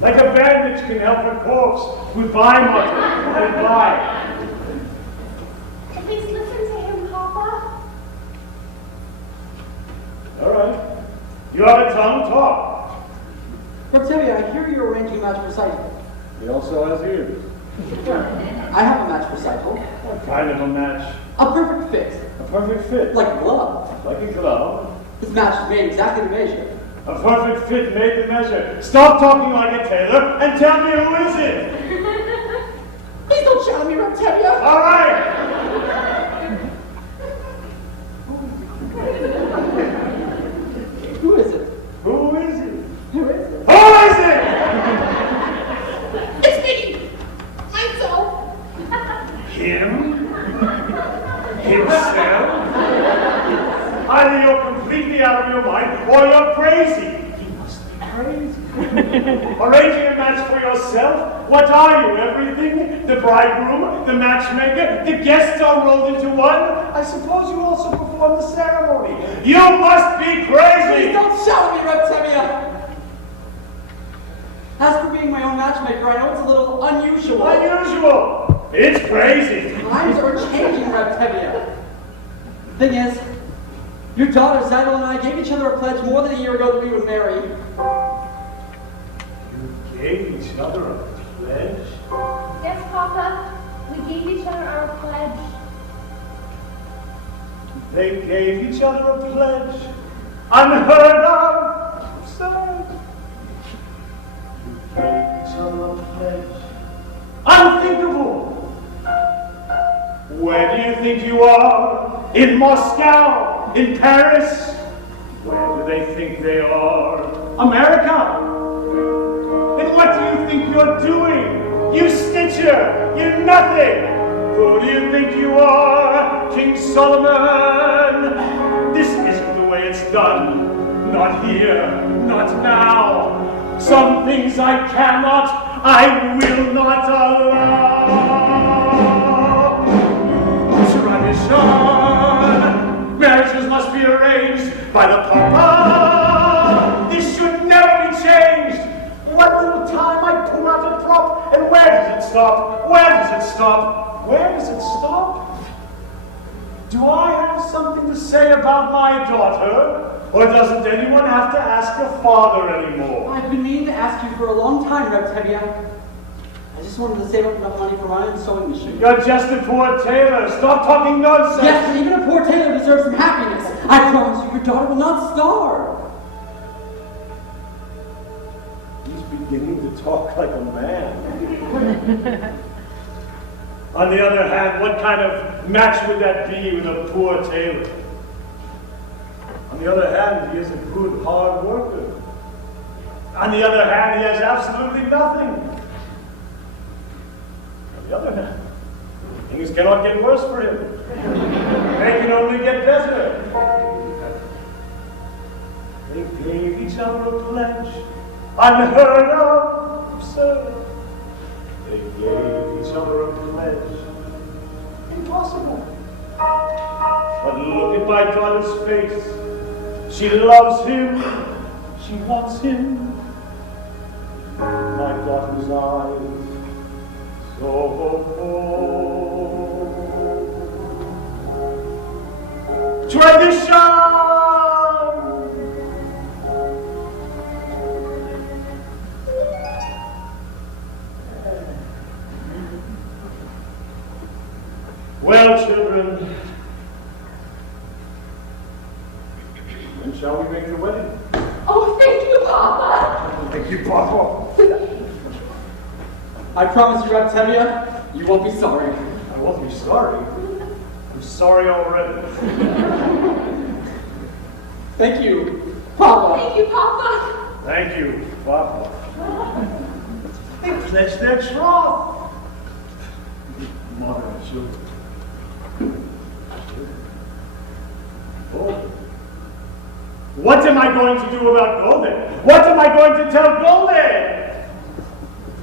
Like a bandage can help a corpse. Goodbye, Muttle. Goodbye. Please listen to him, Papa. All right. You have a tongue, talk. Reptavia, I hear you're arranging a match for Cycle. He also has ears. I have a match for Cycle. What kind of a match? A perfect fit. A perfect fit. Like a glove. Like a glove. This match is made exactly to measure. A perfect fit made to measure. Stop talking like a tailor and tell me who is it? Please don't shout at me, Reptavia! All right. Who is it? Who is it? Who is it? Who is it? It's me. Myself. Him? Himself? Either you're completely out of your mind or you're crazy. You must be crazy. Arranging a match for yourself? What are you, everything? The bridegroom, the matchmaker, the guests are rolled into one? I suppose you also perform the ceremony. You must be crazy! Please don't shout at me, Reptavia! As for being my own matchmaker, I know it's a little unusual. Unusual! It's crazy! Times are changing, Reptavia. Thing is, your daughter Zytle and I gave each other a pledge more than a year ago that we would marry. You gave each other a pledge? Yes, Papa. We gave each other our pledge. They gave each other a pledge. Unheard of! Absurd! You gave each other a pledge. Unthinkable! Where do you think you are? In Moscow? In Paris? Where do they think they are? America? And what do you think you're doing? You snitcher! You're nothing! Who do you think you are? King Solomon? This isn't the way it's done. Not here, not now. Some things I cannot, I will not allow. Tradition. Marriages must be arranged by the Papa. This should never be changed. One little time I pull out a drop, and where does it stop? Where does it stop? Where does it stop? Do I have something to say about my daughter? Or doesn't anyone have to ask a father anymore? I've been meaning to ask you for a long time, Reptavia. I just wanted to save up enough money for my own sewing machine. You're just a poor tailor. Stop talking nonsense. Yes, but even a poor tailor deserves some happiness. I promise you, your daughter will not starve. He's beginning to talk like a man. On the other hand, what kind of match would that be with a poor tailor? On the other hand, he is a good, hard worker. On the other hand, he has absolutely nothing. On the other hand, things cannot get worse for him. They can only get better. They gave each other a pledge, unheard of, absurd. They gave each other a pledge. Impossible. But look at my daughter's face. She loves him. She wants him. My daughter's eyes, so full. Tradition! Well, children, when shall we make the wedding? Oh, thank you, Papa. Thank you, Papa. I promise you, Reptavia, you won't be sorry. I won't be sorry. I'm sorry already. Thank you. Papa. Thank you, Papa. Thank you, Papa. They pledged their troth. Mother and children. Oh. What am I going to do about Golden? What am I going to tell Golden?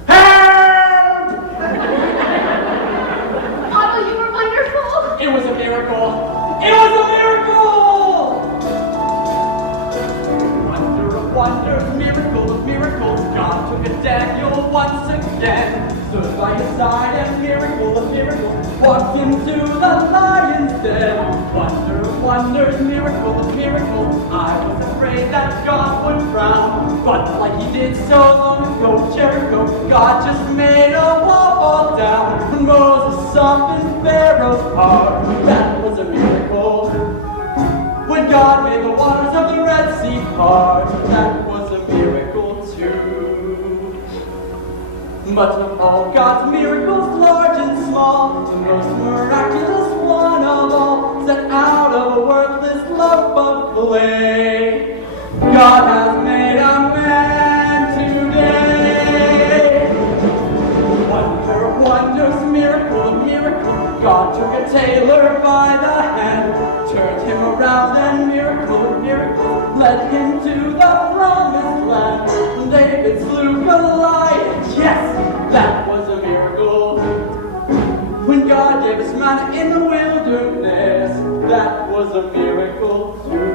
Help! Papa, you were wonderful. It was a miracle. It was a miracle! Wonder of wonders, miracle of miracles. God took a Daniel once again. Stood by his side and miracle of miracles. Walked into the lion's den. Wonder of wonders, miracle of miracles. I was afraid that God would frown. But like he did so long ago, Jericho, God just made a wall fall down. When Moses softened Pharaoh's heart, that was a miracle. When God made the waters of the Red Sea part, that was a miracle too. But of all God's miracles, large and small, the most miraculous one of all, sent out of a worthless loaf of clay, God has made a man today. Wonder of wonders, miracle of miracles, God took a tailor by the hand, turned him around and miracle of miracles, led him to the promised land. David slew Goliath, yes, that was a miracle. When God gave us manna in the wilderness, that was a miracle too.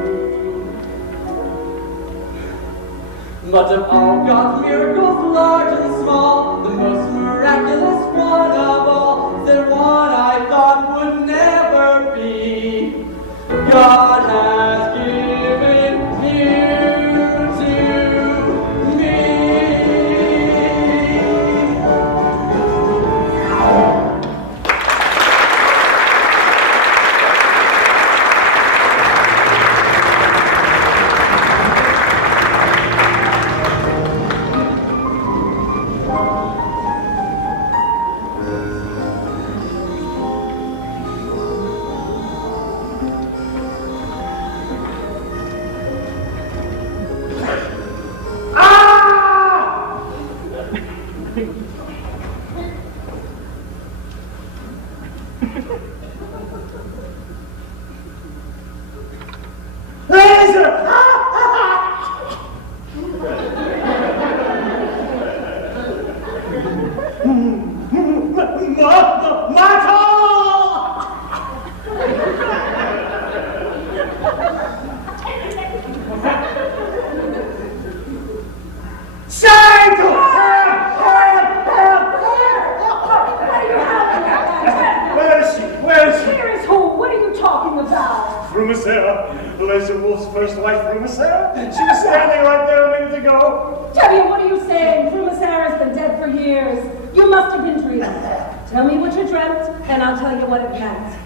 But of all God's miracles, large and small, the most miraculous one of all, the one I thought would never be, God has given you to me.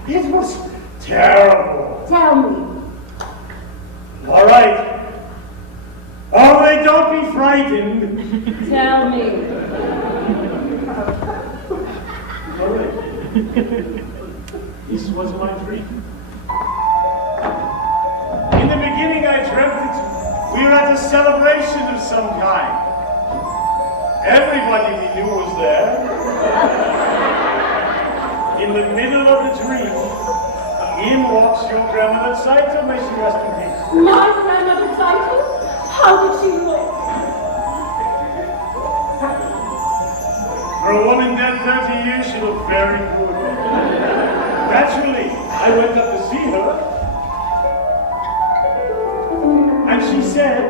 It was terrible. Tell me. All right. All right, don't be frightened. Tell me. All right. This was my dream. In the beginning, I dreamt that we were at a celebration of some kind. Everybody we knew was there. In the middle of the dream, in walks your grandmother Saito, may she rest in peace. My grandmother Saito? How did she look? For a woman dead 30 years, she looked very good. Naturally, I went up to see her, and she said,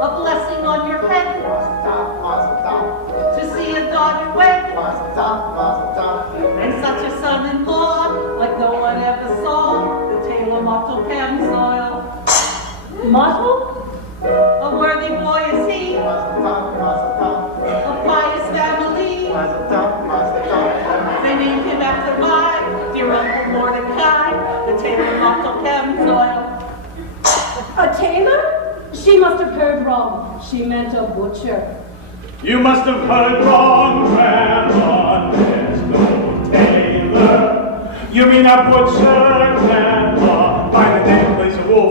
a blessing on your head, to see a daughter wed, and such a son-in-law, like no one ever saw, the tailor Motto Pamsoil. Motto? A worthy boy is he, of pious family. They named him after my dear Uncle Mordecai, the tailor Motto Pamsoil. A tailor? She must have heard wrong. She meant a butcher. You must have heard wrong, Grandma. There's no tailor. You mean a butcher, Grandma, by the name of Blaze of Wool.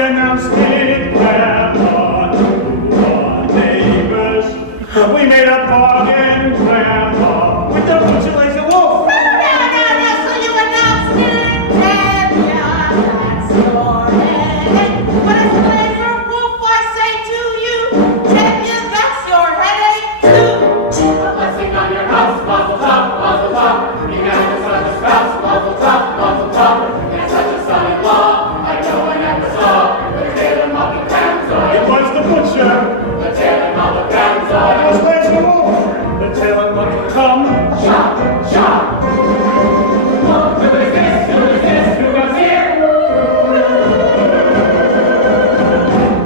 announced it, Grandma, to our neighbors. We made a bargain, Grandma, with the butcher lazy wolf. No, so you announced it, Grandma, that's your headache. But as a laser wolf, I say to you, Champion, that's your headache too. A blessing on your house, mazel tov, mazel tov. You got such a spouse, mazel tov, mazel tov. And such a son-in-law, like no one ever saw. The tailor mocking Ramsor. It was the butcher. The tailor mocking It Ramsor. was lazy wolf. The tailor must come. Shot, shot. Who is this? Who is this? Who comes here?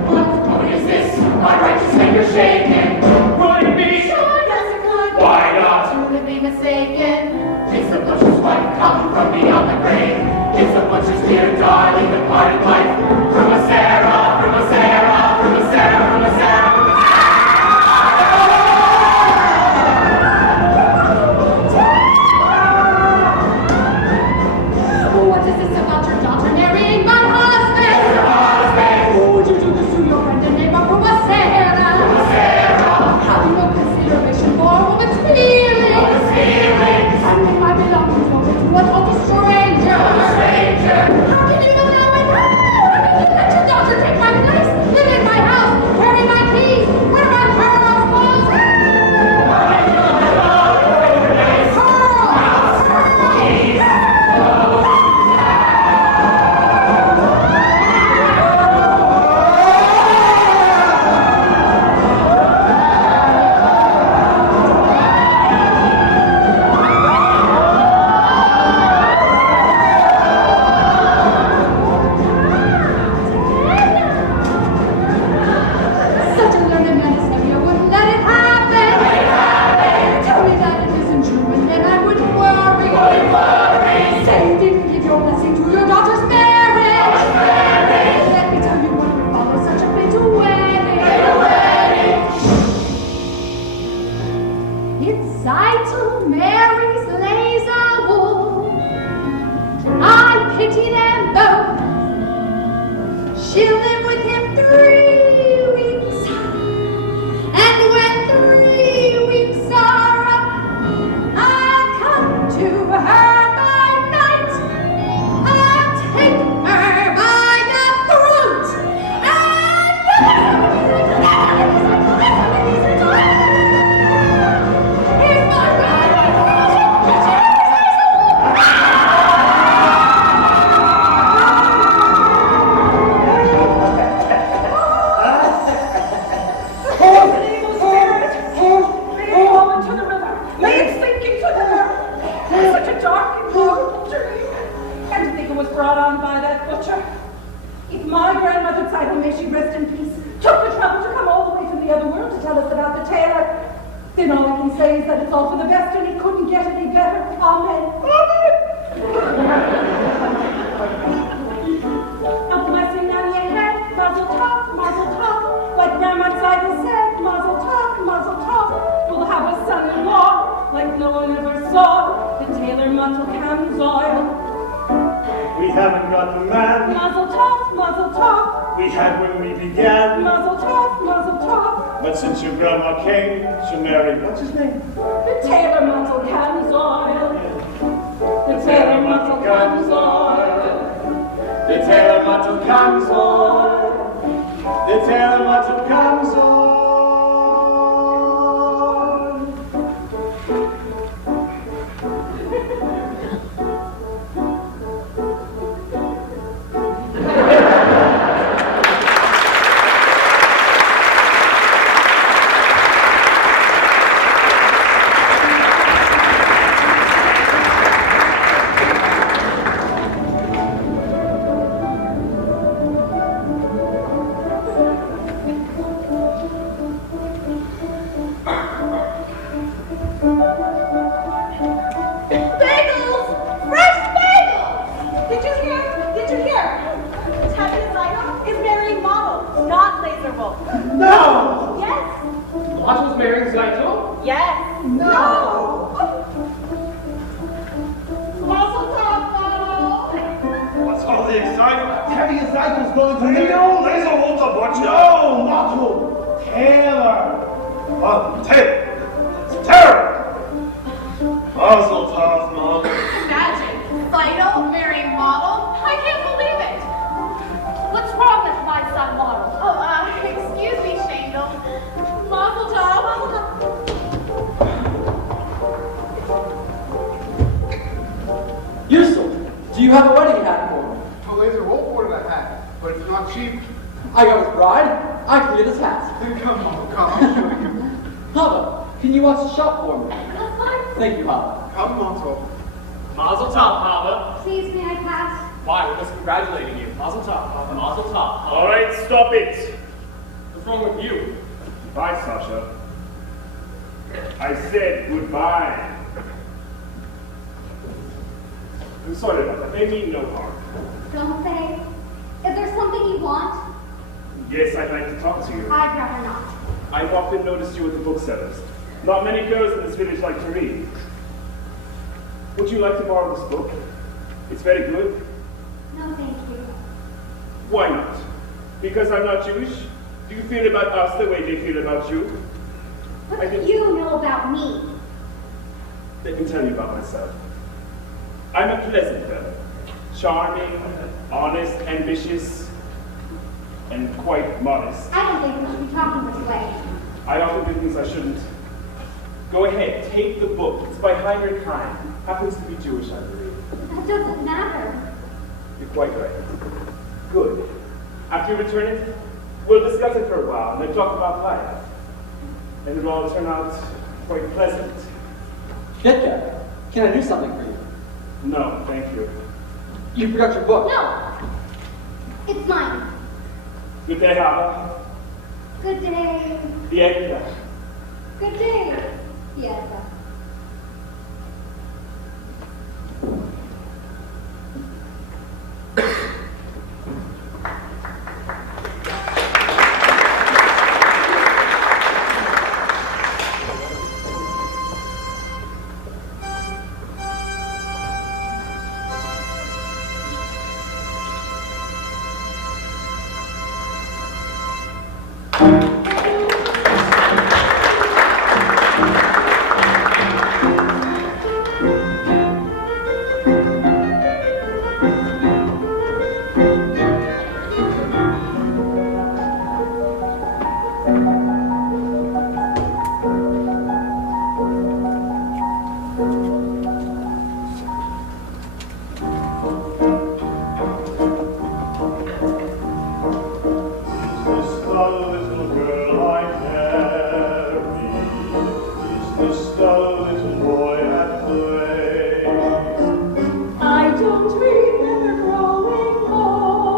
Who is this? My righteous finger shaking. Would it be? Sure does it good. Why not? Wouldn't be mistaken. It's the butcher's wife come from beyond the grave. It's the butcher's dear darling departed life. From a Sarah, from a Sarah, from a Sarah, from a Sarah, from a What is this about your daughter marrying my husband? Who would you do this to your friend and neighbor from a Sarah? Have you no consideration for a woman's feelings? Handing my belongings over to a total stranger. How can you know now and how? How can you let your daughter take my place, live in my house, carry my keys, wear my pearls, clothes? Such a learned man as heavy, I wouldn't let it happen. Tell me that it isn't true, and then I wouldn't worry. Say you didn't give your blessing to your daughter's marriage. Let me tell you what would follow such a fatal wedding. It's idle Mary's laser wolf. I pity them both. She'll live with him 3 weeks, and when 3 weeks are up, I'll come to her by night. I'll take her by the throat, here's my Lay it sink into the earth. Such a dark and horrible dream. And to think it was brought on by that butcher. If my grandmother Tzeitel, may she rest in peace, took the trouble to come all the way from the other world to tell us about the tailor, then all I can say is that it's all for the best and he couldn't get any better. Amen. A blessing on your head, mazel tov, mazel tov. Like Grandma Tzeitel said, mazel tov, mazel tov. We'll have a son-in-law like no one ever saw. The tailor Muttle Cam's oil. We haven't got the man Mazel tov, mazel tov. we had when we began. Mazel tov, mazel tov. But since your grandma came, she'll marry, what's his name? The tailor Muttle Cam's oil. The tailor Muttle Cam's oil. The tailor mutton comes on. The tailor mutton comes on. No! Yes. Lot was marrying Zyto? Yes. No! Mazel tov, Otto. What's all the excitement? Terry Zeigel's going to Leo. There's a Walter Butcher. No, Motto. Taylor. Oh, Ted. It's Terry. Mazel tov, Mom. Imagine, Fido marrying Model. I can't believe it. What's wrong with my son, Model? Oh, excuse me, Shandel. Mazel tov. Yusuf, do you have a wedding hat for me? Well, there's a roll for that hat, but it's not cheap. I got his bride. I can get his hat. Come on, come, I'll show you. Hava, can you watch the shop for me? Thank you, Hava. Come, Montauk. Mazel tov, Hava. Please, may I pass? Why, we're just congratulating you. Mazel tov, Hava. Mazel tov, Hava. All right, stop it. What's wrong with you? Bye, Sasha. I said goodbye. I'm sorry about that. They mean no harm. Don't say. Is there something you want? Yes, I'd like to talk to you. I'd rather not. I've often noticed you at the booksellers. Not many girls in this village like to read. Would you like to borrow this book? It's very good. No, thank you. Why not? Because I'm not Jewish? Do you feel about us the way they feel about you? What do you know about me? Let me tell you about myself. I'm a pleasant fellow. Charming, honest, ambitious, and quite modest. I don't think we should be talking this way. I often do things I shouldn't. Go ahead, take the book. It's by Heinrich Heine. Happens to be Jewish, I believe. That doesn't matter. You're quite right. Good. After you return it, we'll discuss it for a while and then talk about life. And it'll all turn out quite pleasant. Get can I do something for you? No, thank you. You forgot your book. No! It's mine. Good day, Hava. Good day. Bienvenue. Good day. Yes. I don't remember growing old.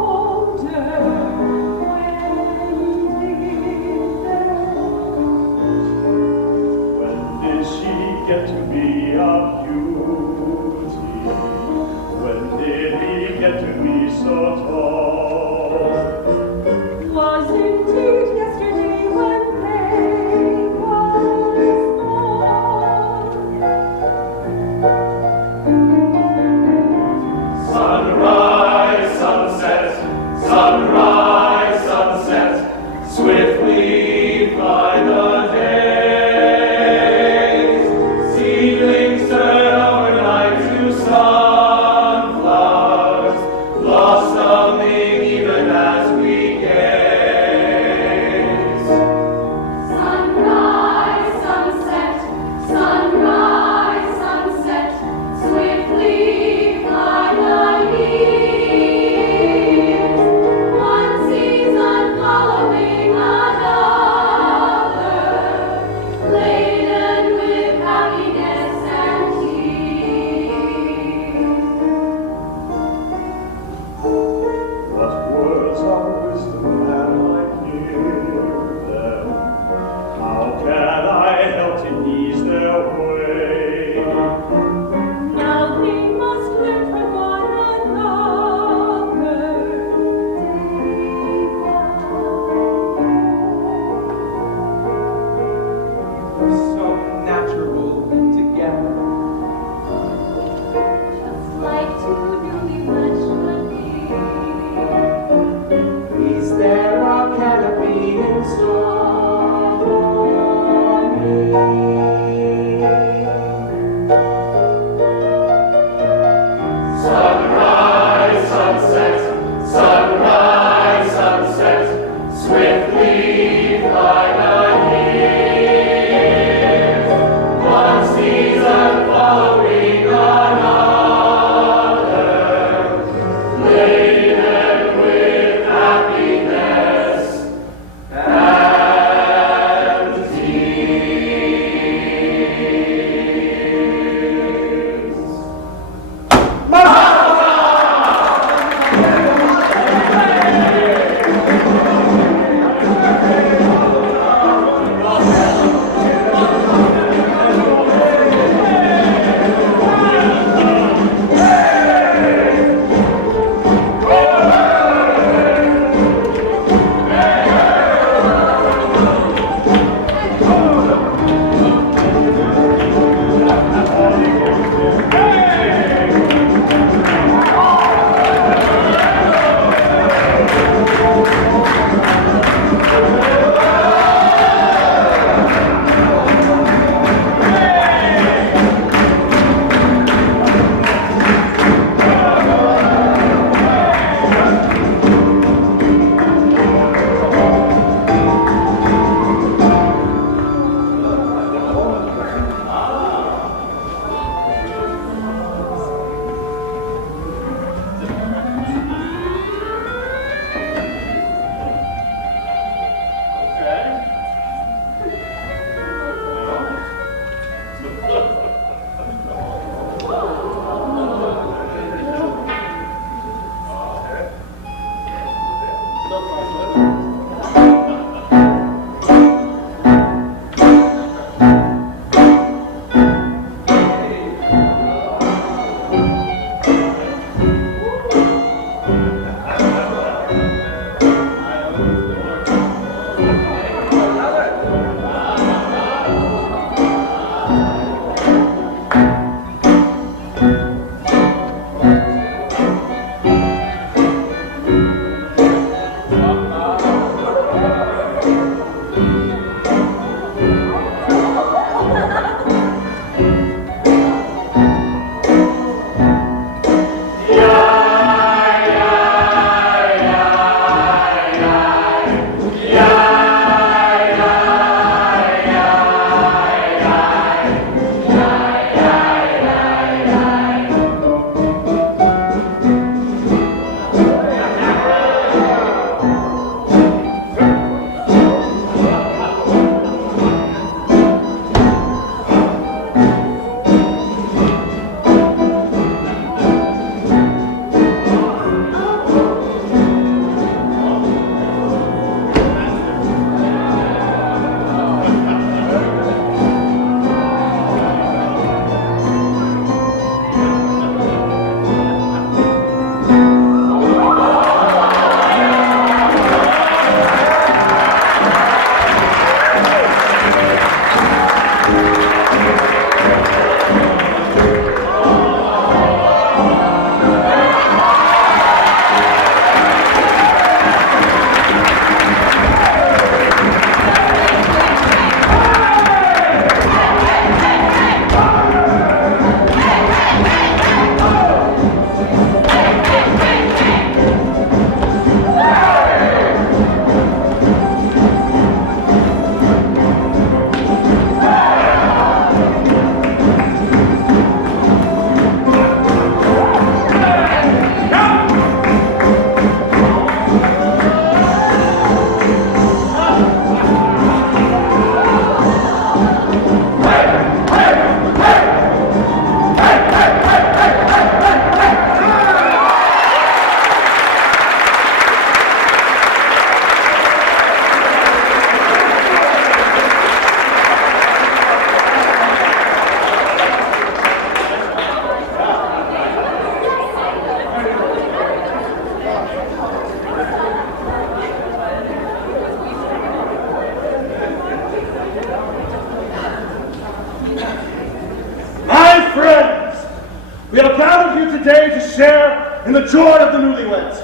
the joy of the newlyweds.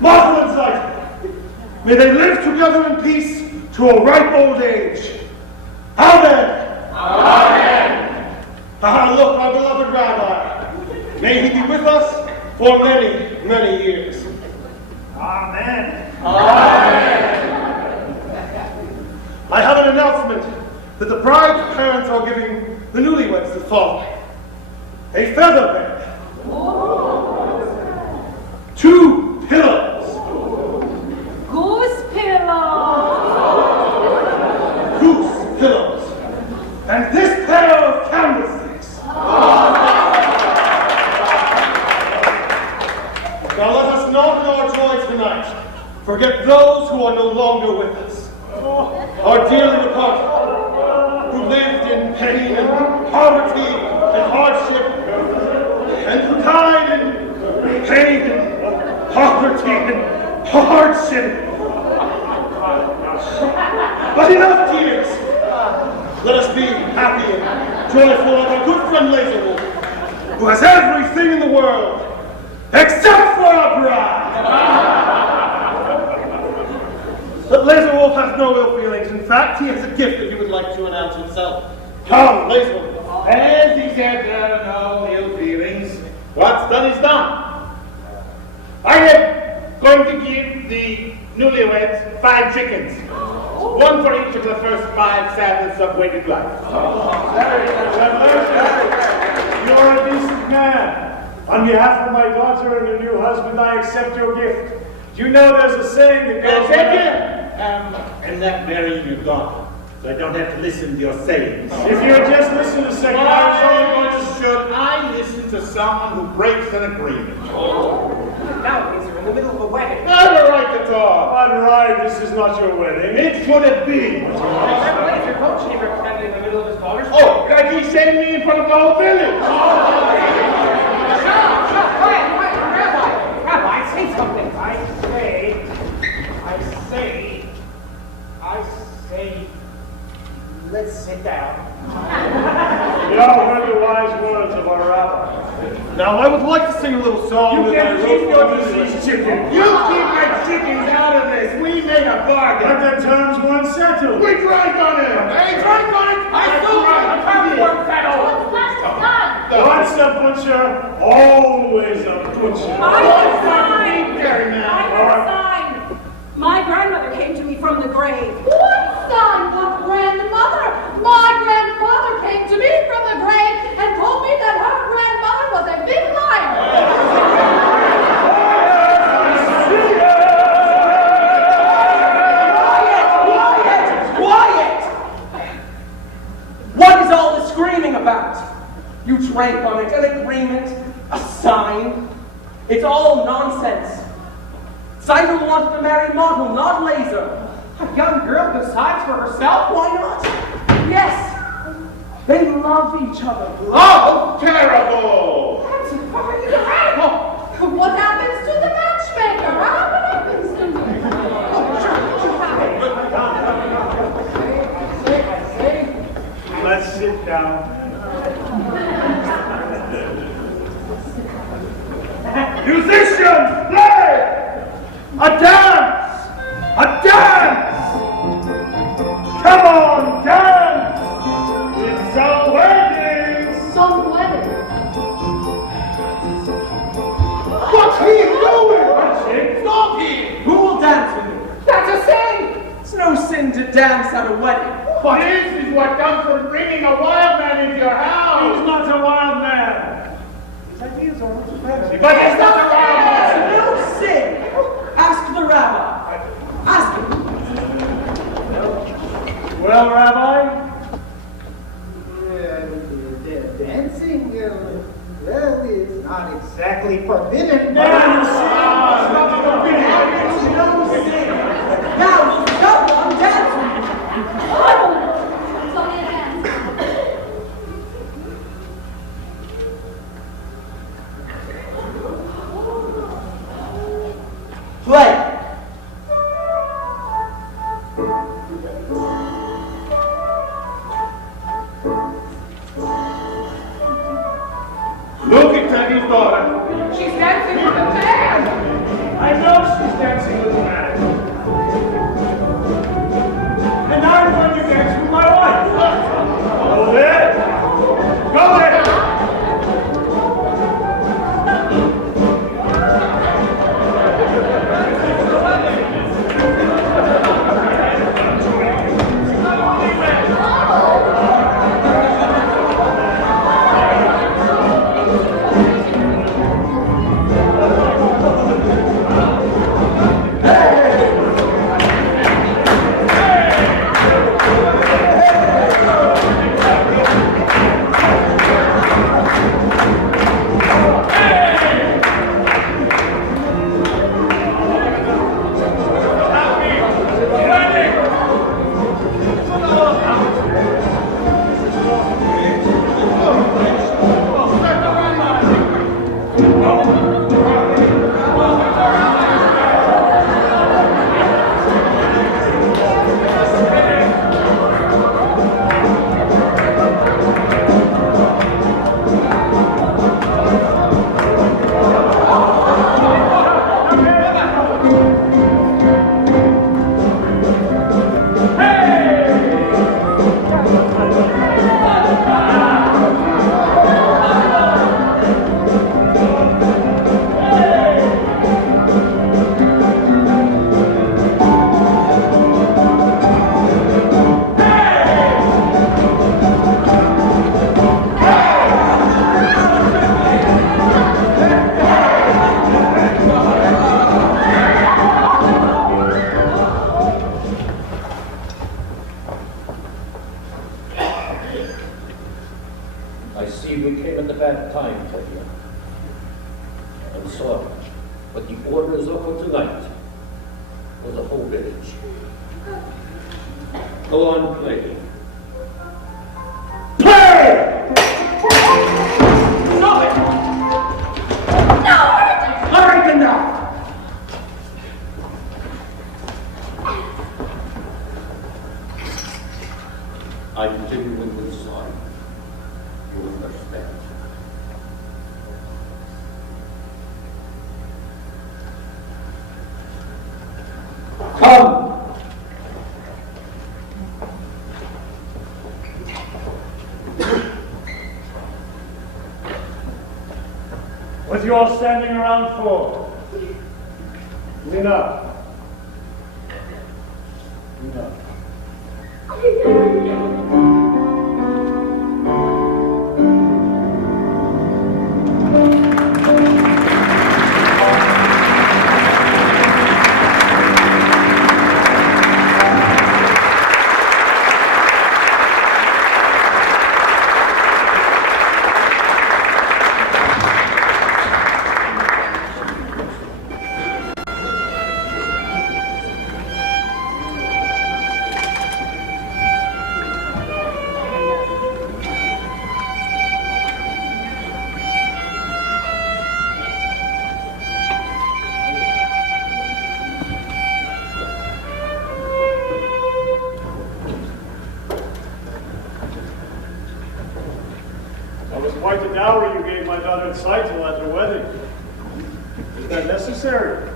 Motto and Zyton, may they live together in peace to a ripe old age. Amen. Amen. Look, our beloved Rabbi, may he be with us for many, many years. Amen. Amen. I have an announcement that the bride's parents are giving the newlyweds the following: a feather bed, 2 pillows, Goose pillows. goose pillows, and this pair of candlesticks. Now let us not in our joy tonight forget those who are no longer with us, our dearly departed, who lived in pain and poverty and hardship, and who died in pain and poverty and hardship. But enough tears. Let us be happy and joyful like our good friend Laserwolf, who has everything in the world except for a bride. But Laserwolf has no ill feelings. In fact, he has a gift that he would like to announce himself. Come, Laserwolf. As he said, no ill feelings. What's done is done. I am going to give the newlyweds 5 chickens. 1 for each of the first 5 sadness of waited life. You are a decent man. On behalf of my daughter and her new husband, I accept your gift. Do you know there's a saying that goes I'm not marrying your daughter, so I don't have to listen to your sayings. If you had just listened a second, I was only going to... Should I listen to someone who breaks an agreement? Nowadays, you're in the middle of a wedding. I have a right to talk. All right, this is not your wedding. It should have been. What if your coach he recommended in the middle of his daughter's Oh, like he's saying me in front of the whole village. Quiet, Rabbi, say something. I say, let's sit down. You all heard the wise words of our rabbi. Now, I would like to sing a little song You that I can wrote keep for your the deceased newlyweds. chickens. You keep my chickens out of this. We made a bargain. But the terms weren't settled. We drank on it. They drank on it. I still drank on it. Once a butcher, always a butcher. My grandmother came to me from the grave. What son? What grandmother? My grandmother came to me from the grave and told me that her grandmother was a big liar. Quiet! What is all the screaming about? You drank on it, an agreement, a sign. It's all nonsense. Zyton wanted to marry Model, not Laser. A young girl decides for herself, why not? Yes, they love each other. Oh, terrible! That's radical. What happens to the matchmaker? What happens to me? Let's sit down. Musicians, play! A dance! A dance! Come on, dance! It's a wedding! Some wedding. What's he doing? Stop here! Who will dance with me? That's a sin! It's no sin to dance at a wedding. But this is what comes from bringing a wild man into your house. He's not a wild man. His ideas are not fancy. But it's not a wild man. No sin! Ask the rabbi. Ask him. Well, Rabbi? The dancing, well, it's not exactly forbidden. No, you see, it's not forbidden. No sin. Now, go on, dance with me. It's only a dance. Play. Look at Teddy's daughter. She's dancing with the dancing with a man. And I'm going to dance with my wife. Go there. Go there. I see we came at the bad time, Teddy. I'm sorry, but the order is up for tonight for the whole village. Go on, play. Play! Stop it! No! All right, enough! I'm genuinely sorry. You understand. Come! What are you all standing around for? Lena. Lena. That was quite the dowry you gave my daughter Seitel at her wedding. Is that necessary?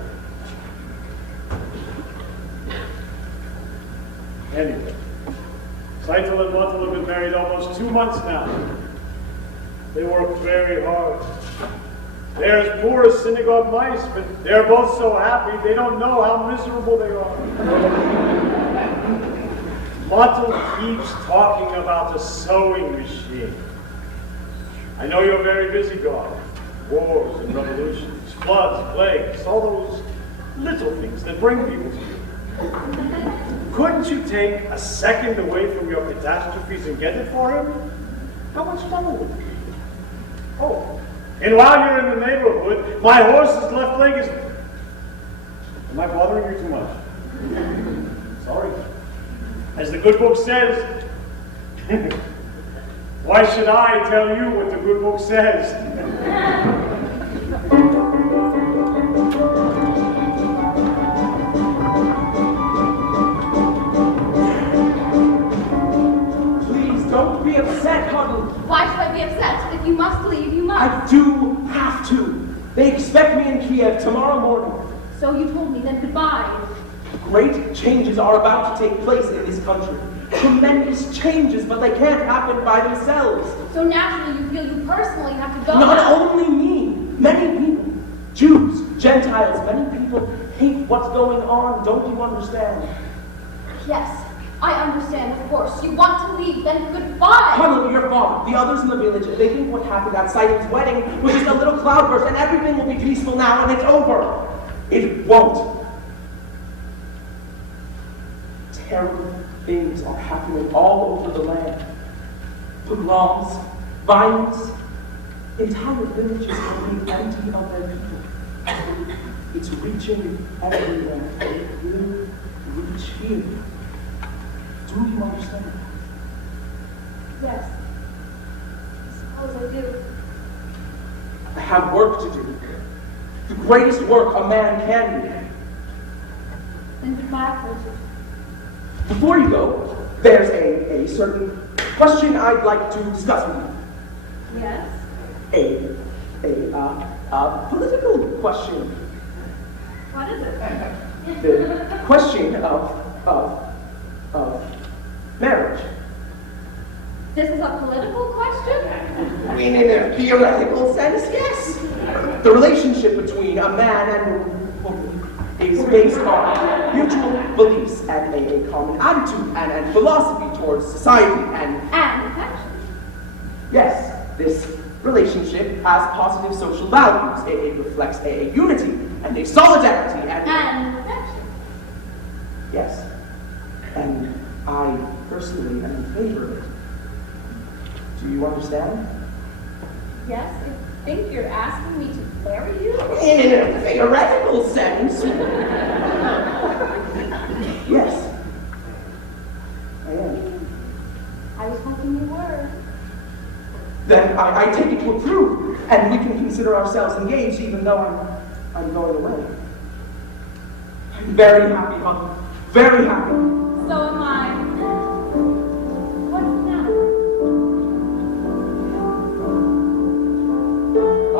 Anyway, Seitel and Montel have been married almost 2 months now. They work very hard. They're as poor as synagogue mice, but they're both so happy they don't know how miserable they are. Montel keeps talking about the sewing machine. I know you're very busy, God. Wars and revolutions, floods, plagues, all those little things that bring people to you. Couldn't you take a second away from your catastrophes and get it for him? How much fun would it be? Oh, and while you're in the neighborhood, my horse's left leg is... Am I bothering you too much? Sorry. As the good book says, why should I tell you what the good book says? Please don't be upset, Huddle. Why should I be upset? If you must leave, you must. I do have to. They expect me in Kiev tomorrow morning. So you told me, then goodbye. Great changes are about to take place in this country. Tremendous changes, but they can't happen by themselves. So naturally you feel you personally have to go Not now. only me, many people, Jews, Gentiles, many people hate what's going on. Don't you understand? Yes, I understand, of course. You want to leave, then goodbye. Huddle, your father, the others in the village, they think what happened at Simon's wedding was just a little cloudburst and everything will be peaceful now and it's over. It won't. Terrible things are happening all over the land. Pogroms, violence, entire villages are being empty of their people. It's reaching everywhere. It will reach here. Do you understand? Yes. I suppose I do. I have work to do. The greatest work a man can do. Then goodbye, Bridget. Before you go, there's a certain question I'd like to discuss with you. Yes? A political question. What is it? The question of marriage. This is a political question? I mean, in a theoretical sense, yes. The relationship between a man and a woman is based on mutual beliefs and a common attitude and philosophy towards society and affection. Yes, this relationship has positive social values. It reflects a unity and a solidarity and affection. Yes, and I personally am in favor of it. Do you understand? Yes, I think you're asking me to marry you? In a theoretical sense. Yes, I am. I was hoping you were. Then I take it to approve, and we can consider ourselves engaged even though I'm going away. I'm very happy, Mother. Very happy. So am I. What's the matter? I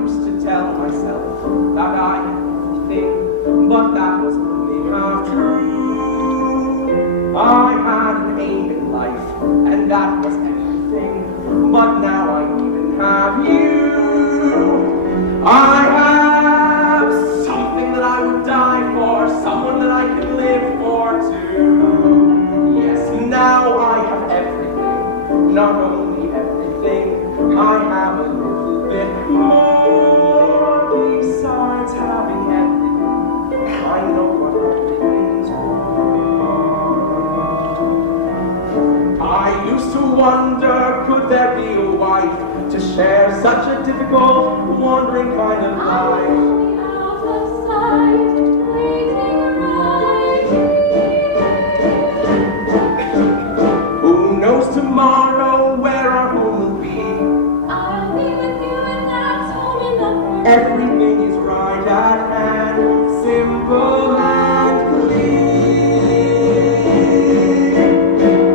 used to tell myself that I had everything, but that was only half true. I had an aim in life, and that was everything, but now I even have you. I have something that I would die for, someone that I can live for too. Yes, now I have everything, not only everything, I have a little bit more besides having everything. I know what everything's for. I used to wonder, could there be a wife to share such a difficult, wandering kind of life? Out of sight, waiting right here. Who knows tomorrow where our home will be? I'll be with you and that's home enough for me. Everything is right at hand, simple and clear.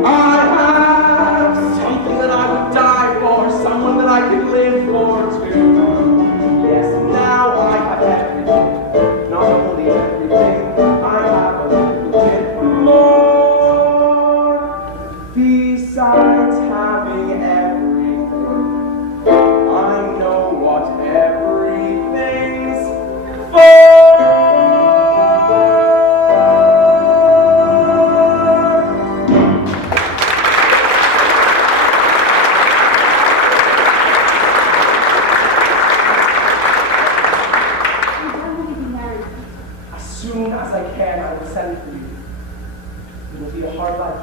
I have something that I would die for, someone that I can live for too. Yes, now I have everything, not only everything, I have a little bit more. Besides having everything, I know what everything's for. When will you be married? As soon as I can, I will send for you. It will be a hard life.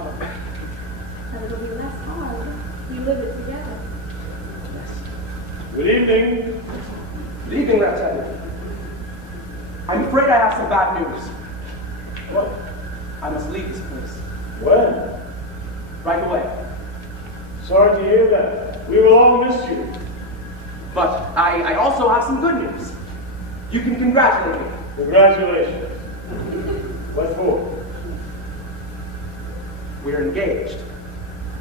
And it'll be less hard. We live it together. Yes. Good evening. Good evening, Lieutenant. I'm afraid I have some bad news. What? I must leave this place. When? Right away. Sorry to hear that. We will all miss you. But I also have some good news. You can congratulate me. Congratulations. What for? We're engaged.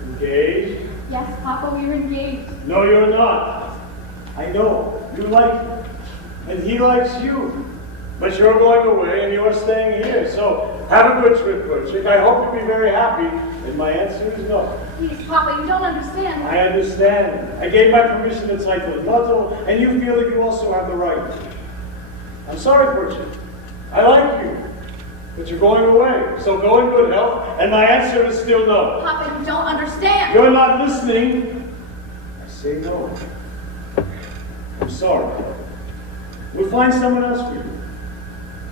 Engaged? Yes, Papa, we're engaged. No, you're not. I know. You like him. And he likes you. But you're going away and you're staying here, so have a good trip, Perchik. I hope you'll be very happy. And my answer is no. Please, Papa, you don't understand. I understand. I gave my permission to title Motto, and you feel that you also have the right. I'm sorry, Perchik. I like you. But you're going away, so go in good health, and my answer is still no. Papa, you don't understand. You're not listening. I say no. I'm sorry. We'll find someone else for you.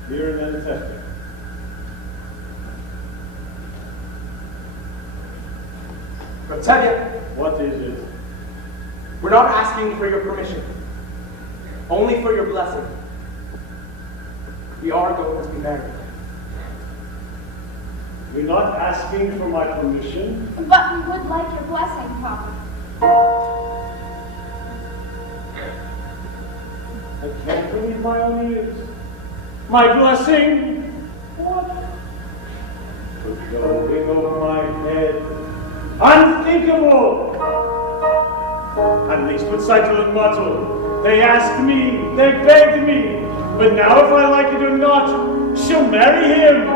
Here in Anatevka. But tell you, What is it? we're not asking for your permission, only for your blessing. We are going to be married. You're not asking for my permission? But we would like your blessing, Papa. I can't believe my own ears. My blessing? What? Put going over my head. Unthinkable! At least with Cycle and Motto, they asked me, they begged me, but now if I like it or not, she'll marry him.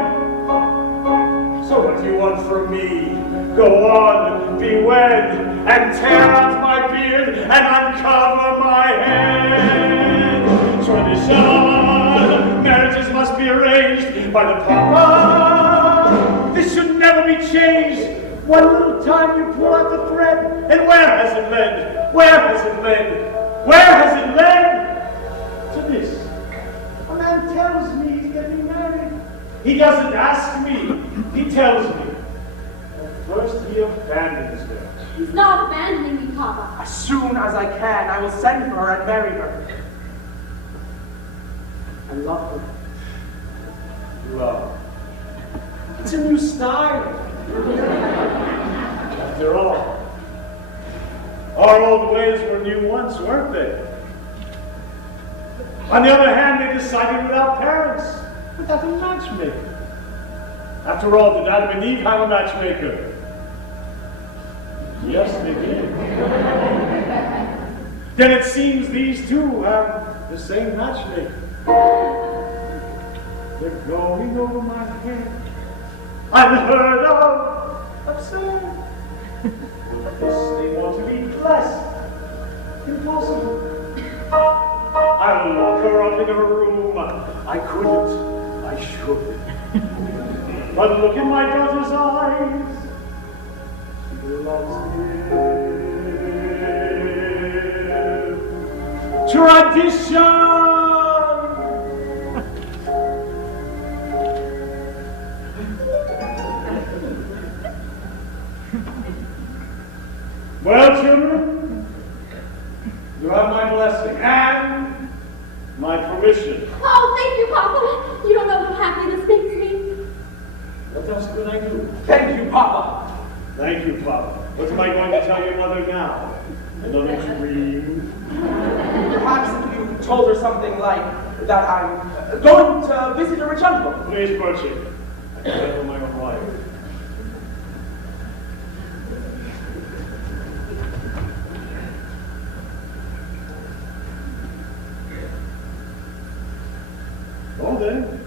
So what do you want from me? Go on, be wed, and tear out my beard, and uncover my head. Tradition, marriages must be arranged by the Papa. This should never be changed. One little time you pull out the thread, and where has it led? Where has it led? Where has it led? To this. A man tells me he's getting married. He doesn't ask me. He tells me. And first he abandons her. He's not abandoning me, Papa. As soon as I can, I will send for her and marry her. I love her. Love. It's a new style. After all, our old ways were new once, weren't they? On the other hand, they decided without parents, without a matchmaker. After all, did Adam and Eve have a matchmaker? Yes, they did. Then it seems these two have the same matchmaker. They're going over my head. Unheard of, absurd. With this, they want to be blessed. Impossible. I'll lock her up in her room. I couldn't. I should. But look in my daughter's eyes. She loves him. Tradition. Well, children, you have my blessing and my permission. Oh, thank you, Papa. You don't know how happy this makes me. What else could I do? Thank you, Papa. Thank you, Papa. What am I going to tell your mother now? Another dream? Perhaps if you told her something like that I'm going to visit a rich uncle. Please, Percy. I can handle my own life. Go there.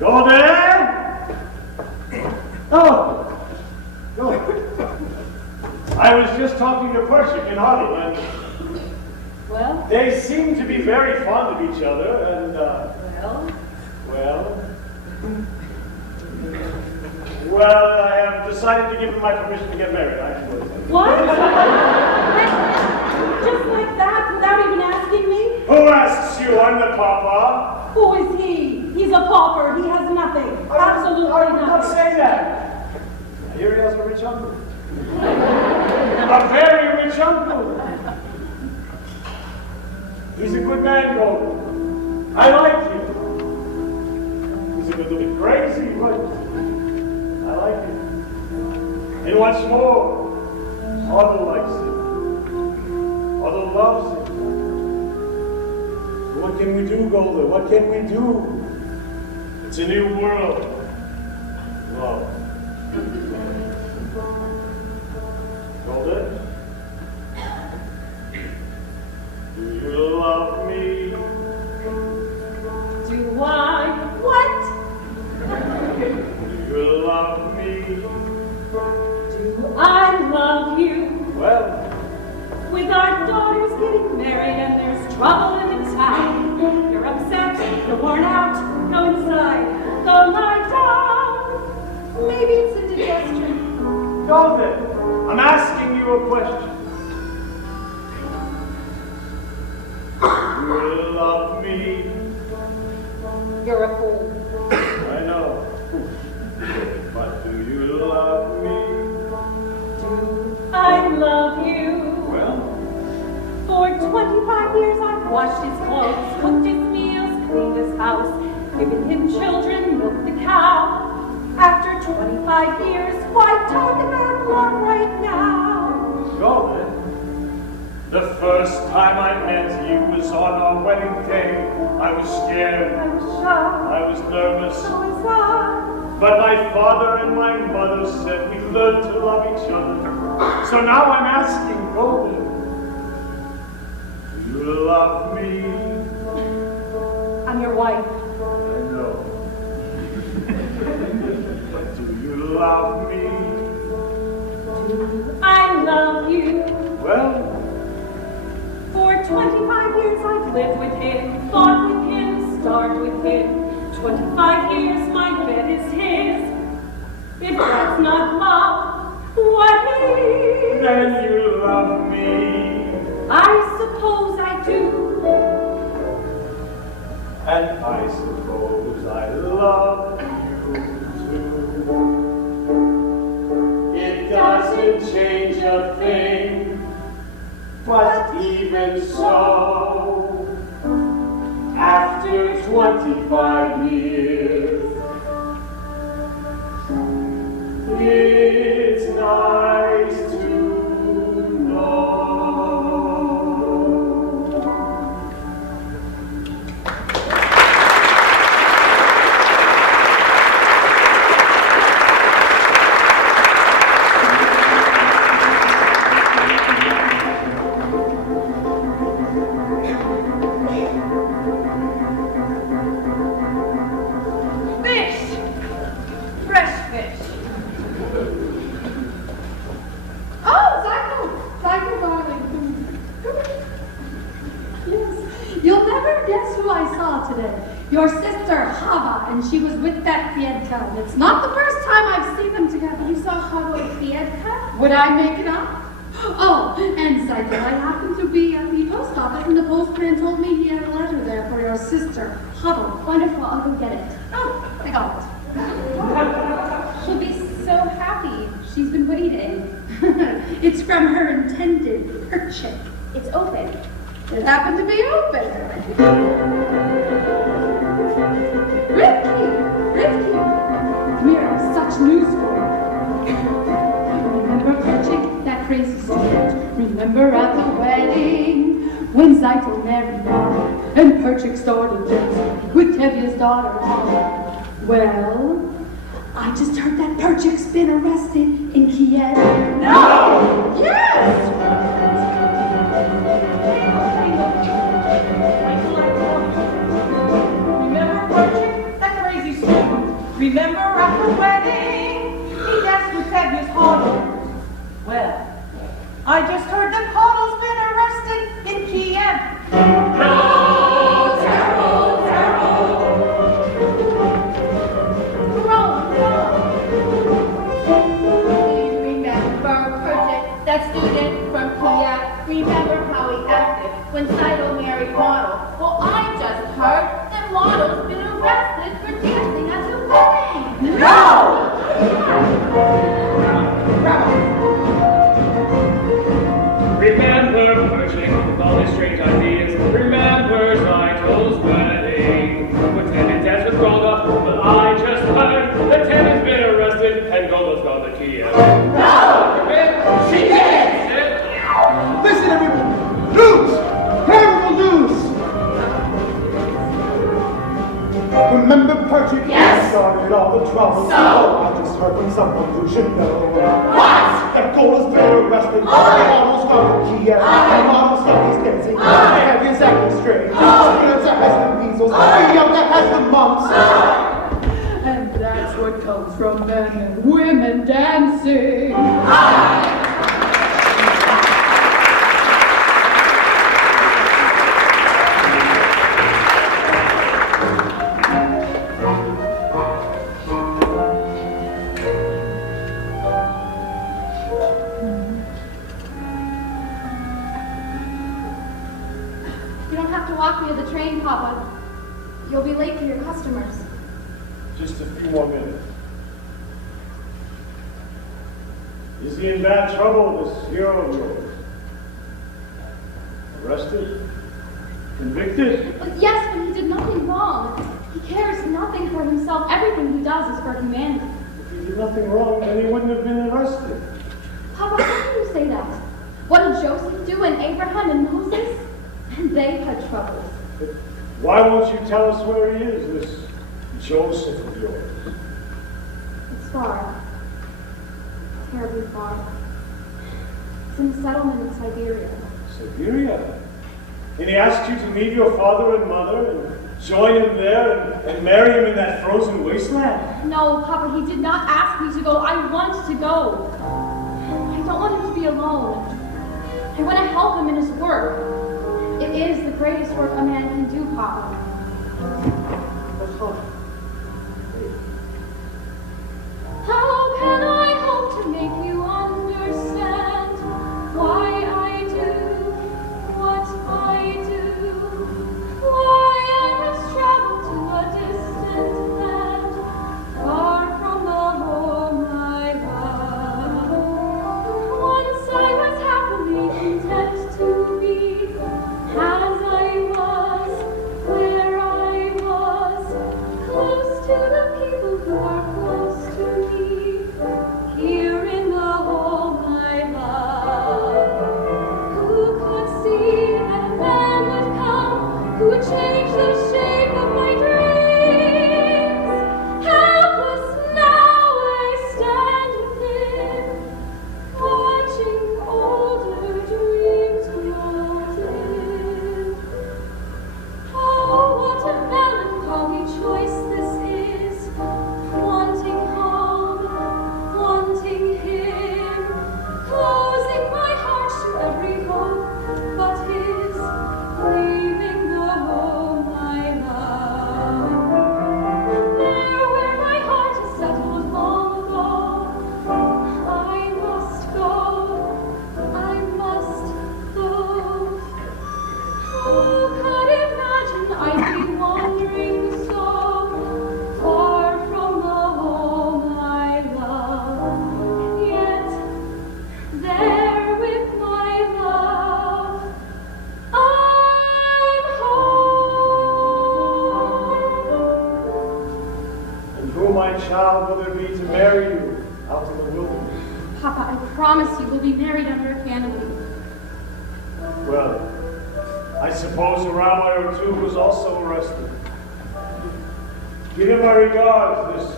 Go there. Oh. Go. I was just talking to Pershik in Huddle, and Well? they seem to be very fond of each other, and, well, I have decided to give him my permission to get married. What? Just like that, without even asking me? Who asks you? I'm the papa. Who is he? He's a pauper. He has nothing. Absolutely nothing. Don't say that. I hear he has a rich uncle. A very rich uncle. He's a good man, Golden. I like him. He's a little bit crazy, but I like him. And what's more, Otto likes him. Otto loves him. What can we do, Golden? What can we do? It's a new world. Love. Golden? Do you love me? Do I? What? Do you love me? Do I love you? Well, With our daughters getting married and there's trouble in the town. You're upset, you're worn out, go inside, go lie down. Maybe it's indigestion. go then. I'm asking you a question. Do you love me? You're a fool. I know. But do you love me? Do I love you? Well, For 25 years I've washed his clothes, cooked his meals, cleaned his house, given him children, milked the cow. After 25 years, why talk about love right now? go then. The first time I met you was on our wedding day. I was scared. I was shocked, I was nervous. so was I. But my father and my mother said we learned to love each other. So now I'm asking, go then. Do you love me? I'm your wife. I know. But do you love me? Do I love you? Well, For 25 years I've lived with him, fought with him, starved with him. 25 years my bed is his. If that's not love, what is? then you love me. I suppose I do. And I suppose I love you too. It doesn't change a thing, but even so, after 25 years, it's nice to know. Fish! Fresh fish. Oh, Zyko, darling. Yes, you'll never guess who I saw today. Your sister, Hava, and she was with that Fiedka. And it's not the first time I've seen them together. You saw Hava with Fiedka? Would I make it up? Oh, and Zyko, I happened to be at the post office, and the postman told me he had a letter there for your sister, Hava. Wonderful, I'll go get it. Oh, I got it. She'll be so happy. She's been waiting. It's from her intended Perchik. It's open. It happened to be open. Rifki, come here, I have such news for you. Remember Perchik, that crazy student? Remember at the wedding when Zyko married Mom and Perchik started dancing with Tevye's daughter? Well, I just heard that Perchik's been arrested in Kiev. No! Yes! Remember Perchik, that crazy student? Remember at the wedding, he danced with Tevye's Hoddle? Well, I just heard that Hoddle's been arrested in Kiev. Roll, roll, Remember Perchik, that student from Kiev? Remember how he acted when Zyko married Model? Well, I just heard that Model's been arrested for dancing at the wedding. No! Remember Pershing with all his strange ideas. Remember Zyko's wedding. When Tevye danced with Golda, but I just heard that Tevye's been arrested and Golda's gone to Kiev. No! She did! Listen, everyone! News! Terrible news! Remember Perchik? Yes. Started all the trouble. So? I just heard from someone who should know. What? That goal is better arrested. They almost got the key out. And almost got these dancing. They have his acting straight. Spinoza has the measles. Yoga has the mumps. And that's what comes from men and women dancing. You don't have to walk me to the train, Papa. You'll be late for your customers. Just a few more minutes. Is he in bad trouble, this hero of yours? Arrested? Convicted? But yes, but he did nothing wrong. He cares nothing for himself. Everything he does is for humanity. If he did nothing wrong, then he wouldn't have been arrested. Papa, how can you say that? What did Joseph do and Abraham and Moses? And they had troubles. But why won't you tell us where he is, this Joseph of yours? It's far. Terribly far. It's in a settlement in Siberia. Siberia? And he asked you to leave your father and mother and join him there and marry him in that frozen wasteland? No, Papa, he did not ask me to go. I want to go. I don't want him to be alone. I want to help him in his work. It is the greatest work a man can do, Papa. How can I hope to make you understand why I do what I do? Why I must travel to a distant land, far from the home I love. Once I was happily content to be as I was, where I was, close to the people who are close to me, here in the home I love. Who could see that a man would come who would change the shape of my dreams? Helpless now I stand within, watching older dreams grow dim. Oh, what a melancholy choice this is, wanting home, wanting him, closing my heart to every hope but his, leaving the home I love. There where my heart is settled long ago, I must go, I must go. Who could imagine I'd be wandering so far from the home I love? Yet there with my love, I'm home. And who, my child, will there be to marry you out in the wilderness? Papa, I promise you we'll be married under a canopy. Well, I suppose a rabbi or two was also arrested. Give him my regards,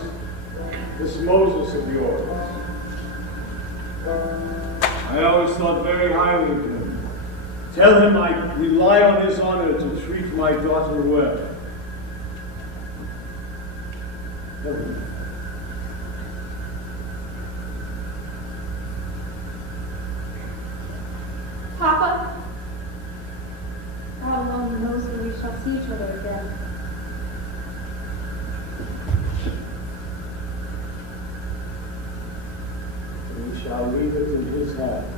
this Moses of yours. I always thought very highly of him. Tell him I rely on his honor to treat my daughter well. Tell him. Papa, God alone knows when we shall see each other again. We shall leave it in his hands.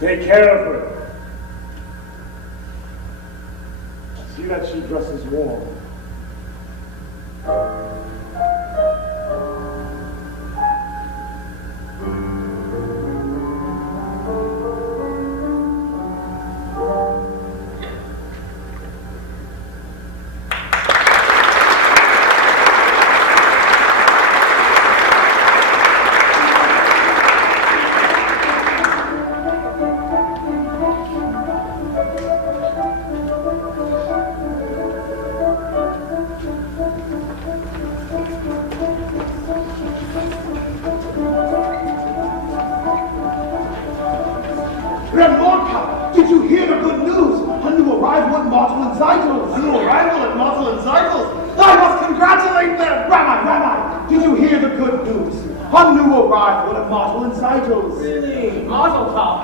Take care of her. See that she dresses warm. Did you hear the good news? A new arrival at Martel and Zeitl's. A new arrival at Martel and Zeitl's? I must congratulate them! Rabbi, did you hear the good news? A new arrival at Martel and Zeitl's. Really? Mazel tov.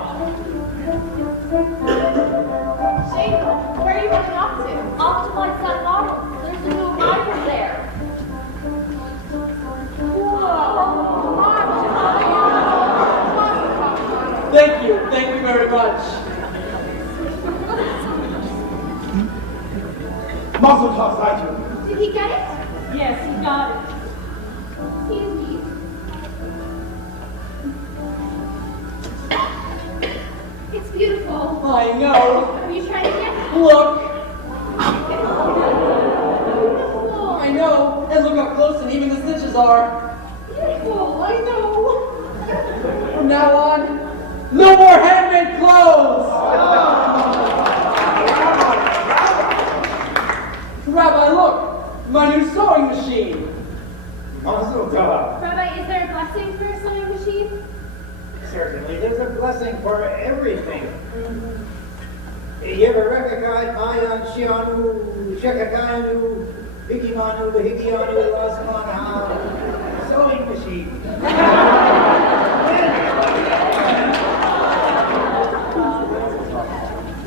Jacob, where are you running off to? Off to my son Ronald. There's a new arrival there. Thank you very much. Mazel tov, Zeitel. Did he get it? Yes, he got it. Excuse me. It's beautiful. I know. Are you trying to get it? Look. Beautiful. I know. And look how close and even the stitches are. Beautiful. I know. From now on, no more handmade clothes! Rabbi, look! My new sewing machine! Rabbi, is there a blessing for a sewing machine? Certainly, there's a blessing for everything. You ever recognize Mayan Shianu, Shekakanu, Hikimanu, the Hikianu, Lasmana, sewing machine?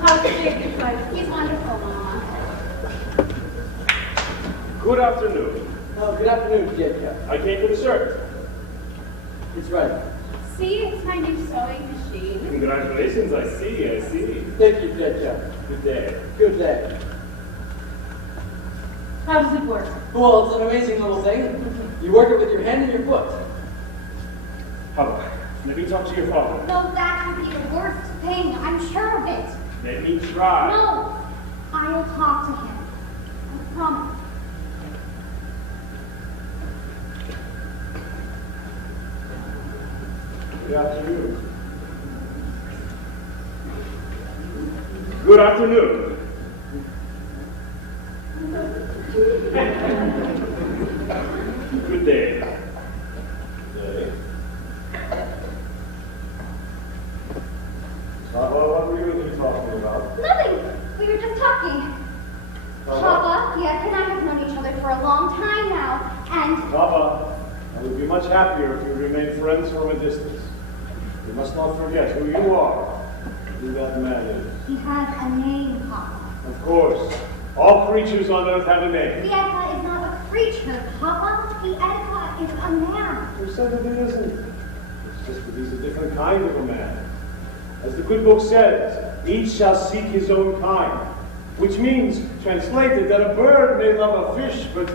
How's Jacob, like? He's wonderful, Mama. Good afternoon. Oh, good afternoon, Jacob. I came for dessert. It's right. See, it's my new sewing machine. Congratulations, I see. Thank you, Jacob. Good day. Good day. How does it work? Well, it's an amazing little thing. You work it with your hand and your foot. Papa, let me talk to your father. No, that would be the worst thing. I'm sure of it. Let me try. No, I'll talk to him. I promise. Good afternoon. Good afternoon. Good day. What were you talking about? Nothing. We were just talking. Papa, Yek and I have known each other for a long time now, and Papa, I would be much happier if you remained friends from a distance. You must not forget who you are, who that man is. he has a name, Papa. Of course, all creatures on earth have a name. Fieta is not a creature, Papa. Fieta is a man. Who said that it isn't? It's just that he's a different kind of a man. As the good book says, each shall seek his own kind. Which means, translated, that a bird may love a fish, but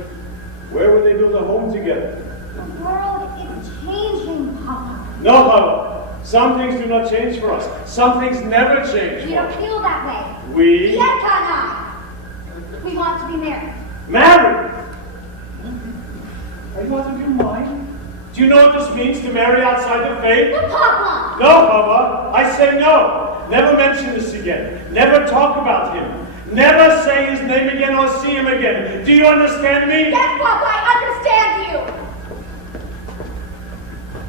where would they build a home together? The world is changing, Papa. No, Papa. Some things do not change for us. Some things never change We for don't us. feel that way. We? Fieta and I. We want to be married. Married? Are you out of your mind? Do you know what this means to marry outside the faith? But Papa! No, Papa. I say no. Never mention this again. Never talk about him. Never say his name again or see him again. Do you understand me? Yes, Papa, I understand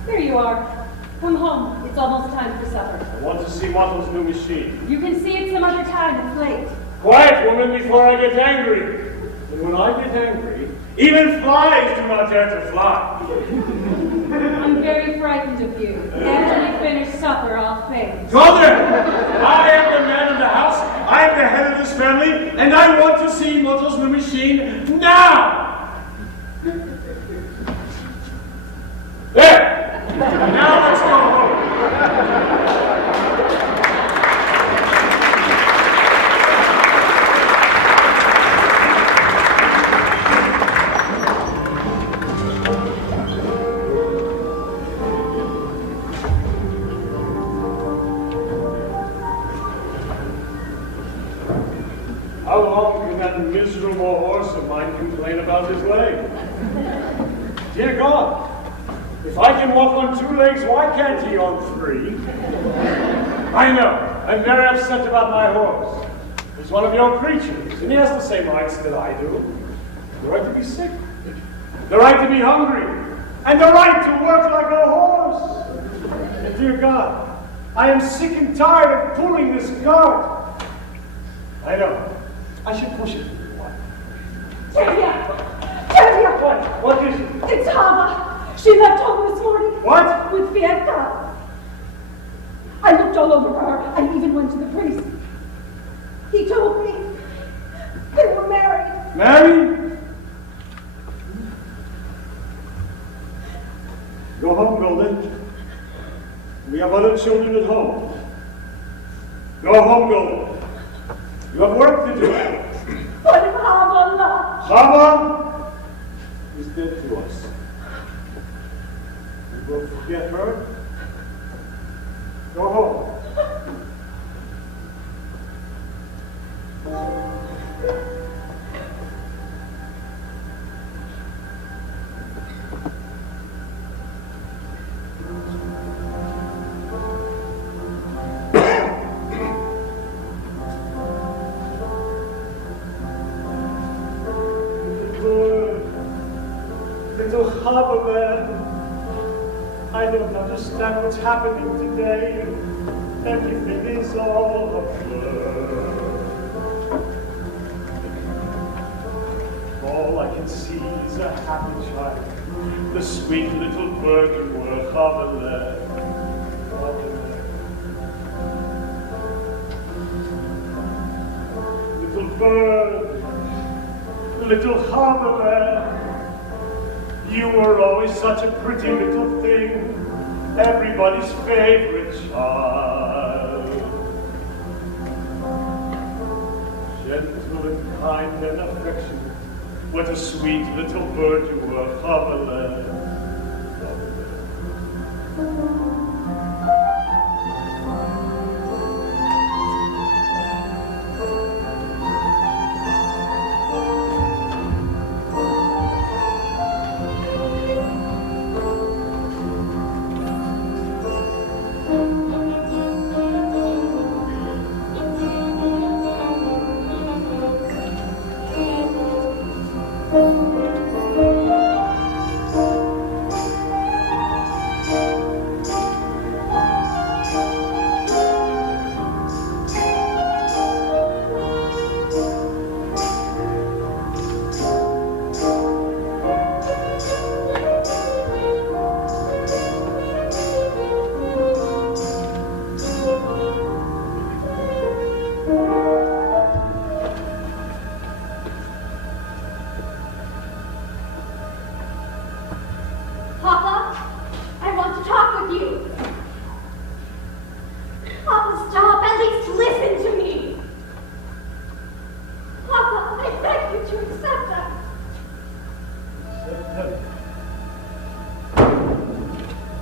you. Here you are. Come home. It's almost time for supper. I want to see Montel's new machine. You can see it some other time. It's late. Quiet, woman, before I get angry. And when I get angry, even flies do not dare to fly. I'm very frightened of you. After we finish supper, I'll faint. Mother, I am the man of the house. I am the head of this family, and I want to see Montel's new machine now. There. Now let's go home. How long can that miserable horse of mine complain about his leg? Dear God, if I can walk on 2 legs, why can't he on 3? I know, I'm very upset about my horse. He's one of your creatures, and he has the same rights that I do. The right to be sick, the right to be hungry, and the right to work like a horse. And dear God, I am sick and tired of pulling this cart. I know. I should push it. Tavia! Tavia! What is it? It's Hava. She left home this morning. What? With Fietta. I looked all over her and even went to the priest. He told me they were married. Married? Go home, Golden. We have other children at home. Go home, Golden. You have work to do. But if Hava not. Hava is dead to us. We will forget her. Go home. Little harbor man, I don't understand what's happening today. Everything is all a blur. All I can see is a happy child, the sweet little bird you were, harbor. Little bird, little harbor. You were always such a pretty little thing, everybody's favorite child. Gentle and kind and affectionate, what a sweet little bird you were, Haviland.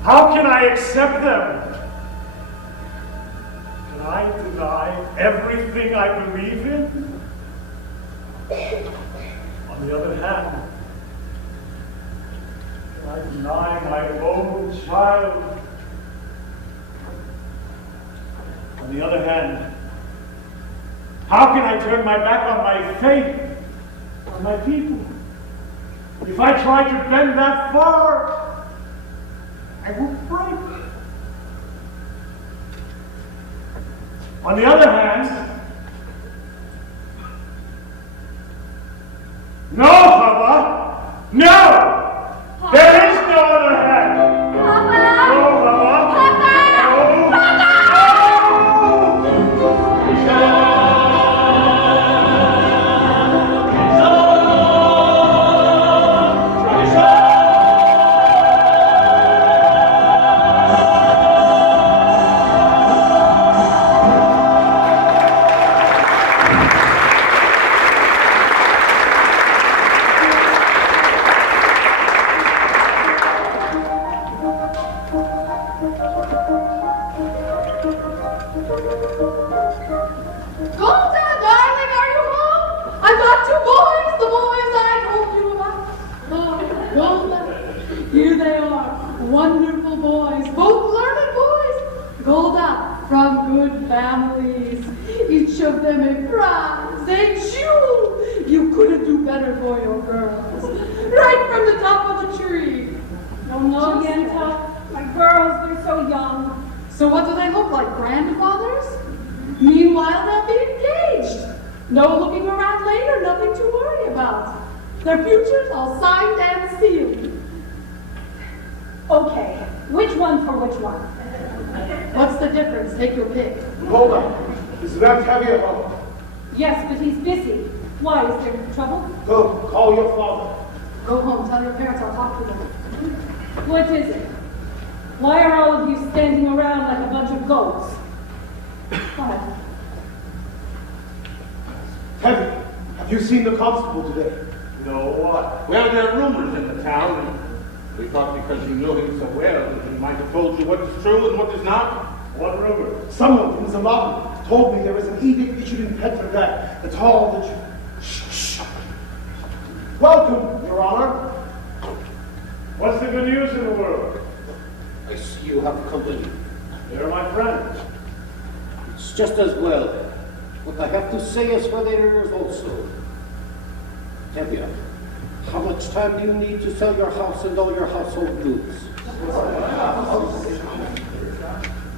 How can I accept them? Can I deny everything I believe in? On the other hand, can I deny my own child? On the other hand, how can I turn my back on my faith, on my people? If I try to bend that far, I will break. On the other hand, no, Papa, no! There is no other hand! Papa! No, Papa! Papa! No! So what do they look like, grandfathers? Meanwhile, they'll be engaged. No looking around later, nothing to worry about. Their futures all signed and sealed. Okay, which one for which one? What's the difference? Take your pick. Hold on. Is that Tevye home? Yes, but he's busy. Why, is there trouble? Go, call your father. Go home, tell your parents I'll talk to them. What is it? Why are all of you standing around like a bunch of goats? What? Tevye, have you seen the constable today? No, what? Well, there are rumors in the town, and we thought because you knew him so well, that he might have told you what is true and what is not. What rumor? Someone from Zalatan told me there was an edict issued in Petrograd that's all that you... Shh. Welcome, Your Honor. What's the good news in the world? I see you have company. They're my friends. It's just as well. What I have to say is for their ears also. Tevye, how much time do you need to sell your house and all your household goods?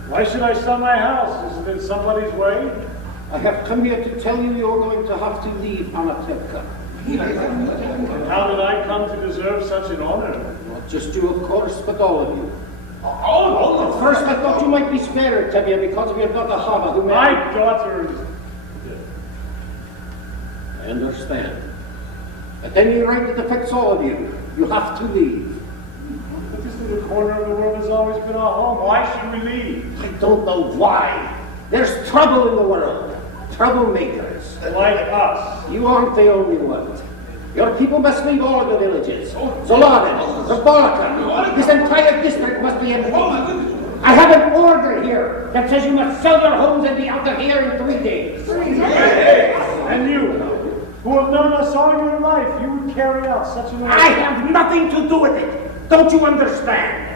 Why should I sell my house? Is it in somebody's way? I have come here to tell you you're going to have to leave Anatevka. And how did I come to deserve such an honor? Not just you, of course, but all of you. All At first, I thought you might be spared, Tevye, because of your daughter Hava, who My married... daughter is... I understand. At any rate, it affects all of you. You have to leave. But this little corner of the world has always been our home. Why should we leave? I don't know why. There's trouble in the world. Troublemakers. Like us. You aren't the only ones. Your people must leave all of the villages. Zoladen, Zabalka, this entire district must be empty. I have an order here that says you must sell your homes and be out of here in 3 days. 3 days? And you, who have known us all your life, you would carry out such an order. I have nothing to do with it. Don't you understand?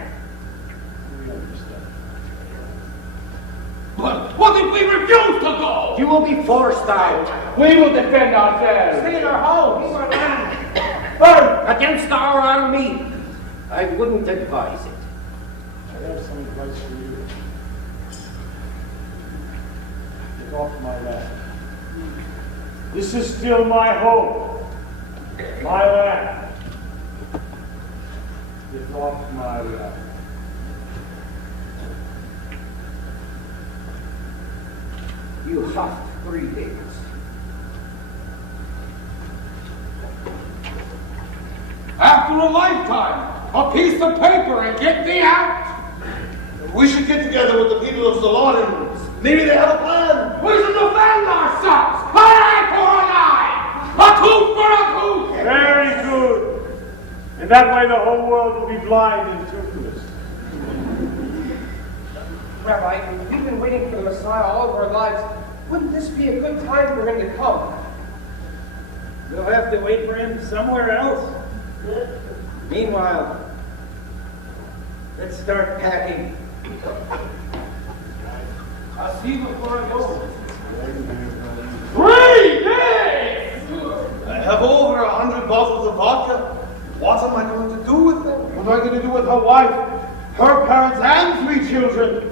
But what if we refuse to go? You will be forced out. We will defend ourselves. Stay in our homes. Burn against our army. I wouldn't advise it. I have some advice for you. Get off my land. This is still my home. My land. Get off my land. You have 3 days. After a lifetime, a piece of paper and get me out. We should get together with the people of Zalatan. Maybe they have a plan. We should defend ourselves. An eye for an eye. A tooth for a tooth. Very good. In that way, the whole world will be blind and toothless. Rabbi, we've been waiting for the Messiah all of our lives. Wouldn't this be a good time for him to come? We'll have to wait for him somewhere else. Meanwhile, let's start packing. I'll see you before I go. 3 days! I have over 100 bottles of vodka. What am I going to do with them? What am I going to do with her wife, her parents, and 3 children?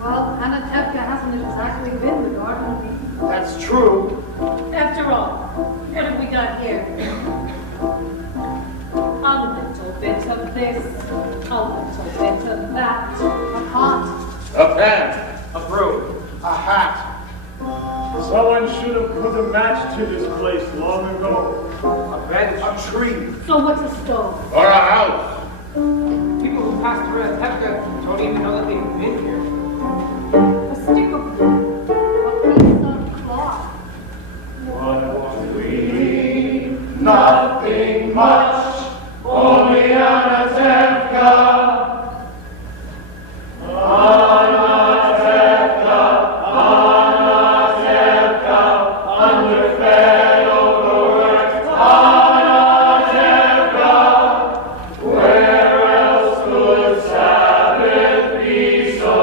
Well, Anatevka hasn't exactly been the garden. That's true. After all, what have we got here? A little bit of this, a little bit of that, A pot. A pen. A broom. A hat. Someone should have put a match to this place long ago. A bench. A tree. So what's a stove? Or a house. People who passed through Antepka don't even know that they've been here. A stick of wood. A piece of cloth. What we Nothing much, only Anatevka. Underfed, overworked, Anatevka. Where else could Sabbath be so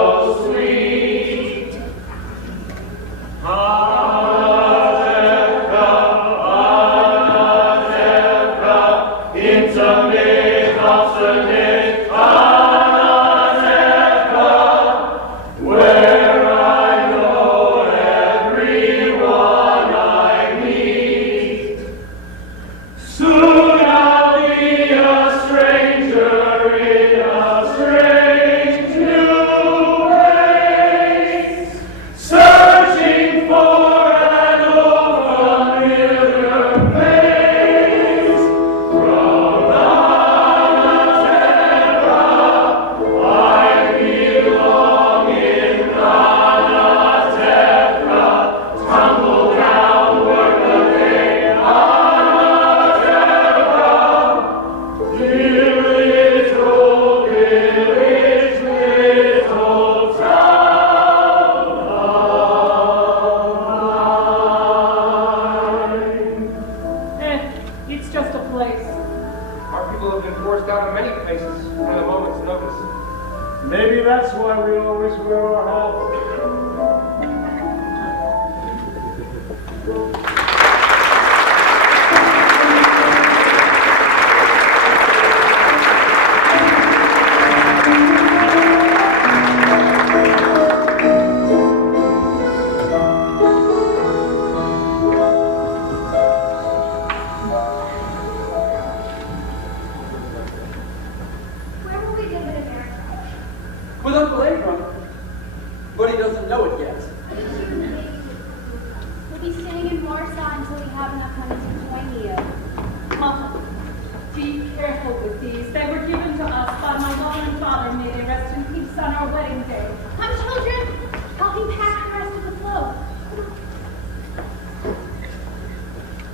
Maybe that's why we always wear our hats. Where will we live in America? With Uncle Abram. But he doesn't know it yet. We'll be staying in Warsaw until we have enough money to join you. Mother, be careful with these. They were given to us by my mother and father. May they rest in peace on our wedding day. Come, children. Help me pack the rest of the clothes.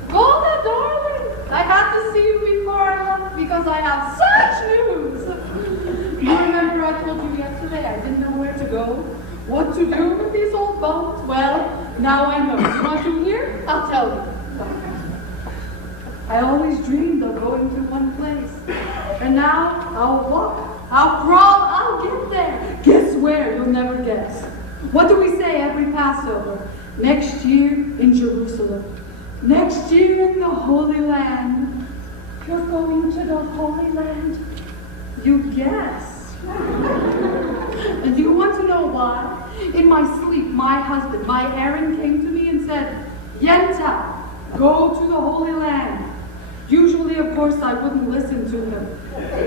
Golda, darling, I had to see you before I left because I have such news. You remember I told you yesterday I didn't know where to go, what to do with these old bones? Well, now I know. You want to hear? I'll tell you. I always dreamed of going to one place. And now I'll walk, I'll crawl, I'll get there. Guess where? You'll never guess. What do we say every Passover? Next year in Jerusalem. Next year in the Holy Land. You're going to the Holy Land? You guess. And do you want to know why? In my sleep, my husband, my Aaron, came to me and said, Yenta, go to the Holy Land. Usually, of course, I wouldn't listen to him.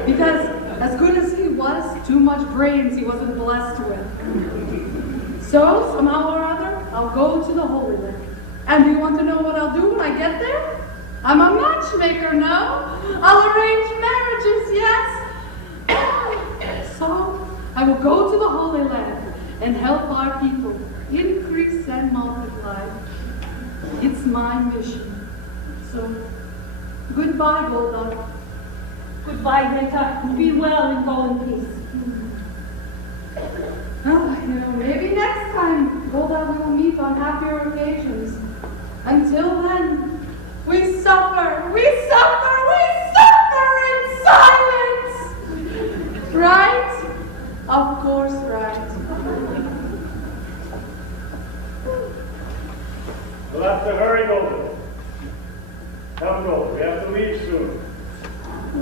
Because as good as he was, too much brains he wasn't blessed with. So, somehow or other, I'll go to the Holy Land. And do you want to know what I'll do when I get there? I'm a matchmaker, no? I'll arrange marriages, yes? So, I will go to the Holy Land and help our people increase and multiply. It's my mission. So, goodbye, Golda. Goodbye, Rita. Be well and go in peace. Maybe next time, Golda, we will meet on happier occasions. Until then, we suffer in silence! Right? Of course, right. We'll have to hurry, Golden. Come, Golden. We have to leave soon.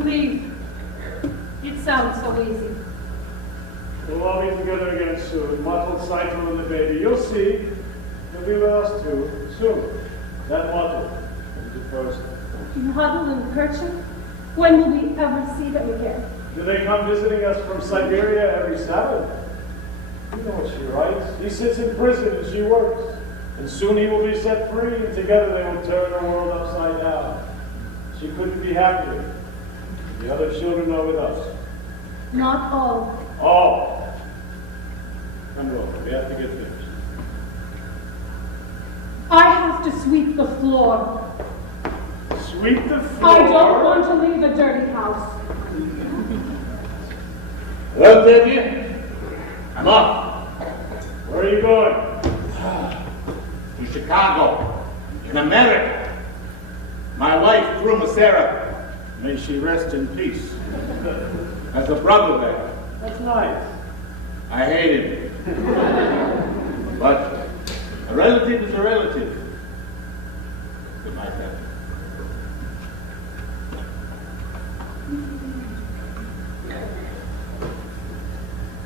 Leave. It sounds so easy. We'll all be together again soon. Mottled, Saito, and the baby. You'll see. You'll be with us too. Soon. That Mottled. The first. Huddle and Kirchen? When will we ever see them again? Do they come visiting us from Siberia every Sabbath? You know what she writes. He sits in prison and she works. And soon he will be set free, and together they will turn the world upside down. She couldn't be happier. The other children are with us. Not all. All. Come on, we have to get finished. I have to sweep the floor. Sweep the floor? I don't want to leave a dirty house. Well, Debbie, I'm off. Where are you going? To Chicago, in America. My wife, Truma Sarah, may she rest in peace, has a brother there. That's nice. I hate him. But a relative is a relative. Good night, Debbie.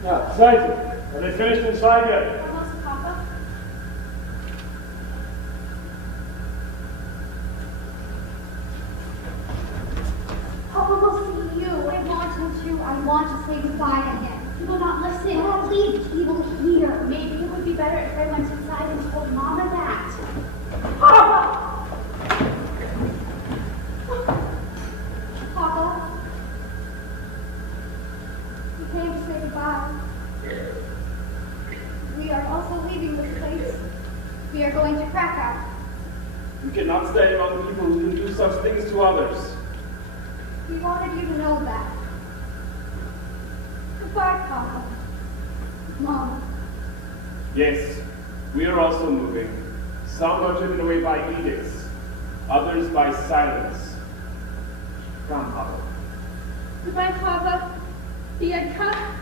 Now, Saito, are they finished inside yet? Almost, Papa. Papa will see you. I want him to. I want to say goodbye to him. He will not listen. Oh, please, he will hear. Maybe it would be better if I went inside and told Mama that. Papa! Papa? We came to say goodbye. We are also leaving this place. We are going to Krakow. You cannot stay among people who do such things to others. We wanted you to know that. Goodbye, Papa. Mom. Yes, we are also moving. Some are driven away by edicts, others by silence. Come, Papa. Goodbye, Papa. Bianca.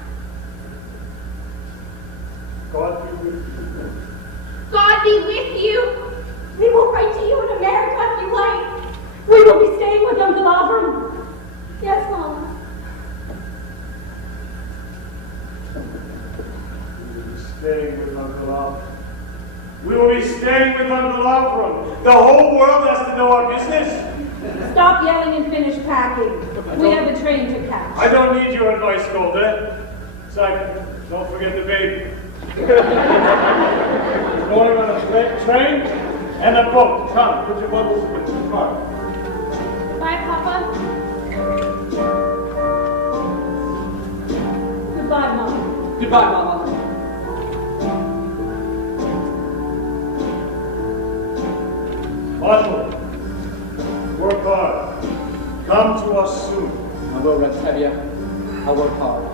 Staying with Uncle Alfred. We will be staying with Uncle Alfred. The whole world has to know our business. Stop yelling and finish packing. We have a train to catch. I don't need your advice, Golda. Second, don't forget the baby. Going on a train and a boat. Come, put your bundles in the car. Bye, Papa. Goodbye, Mom. Goodbye, Mama. Marshal, work hard. Come to us soon. I will, Red Terrier. I'll work hard.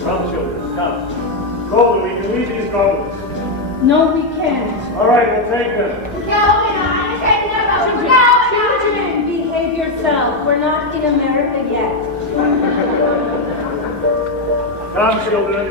Come, children, come. Golda, we can leave these goblins. No, we can't. All right, we'll take them. Children, behave yourself. We're not in America yet. Come, children.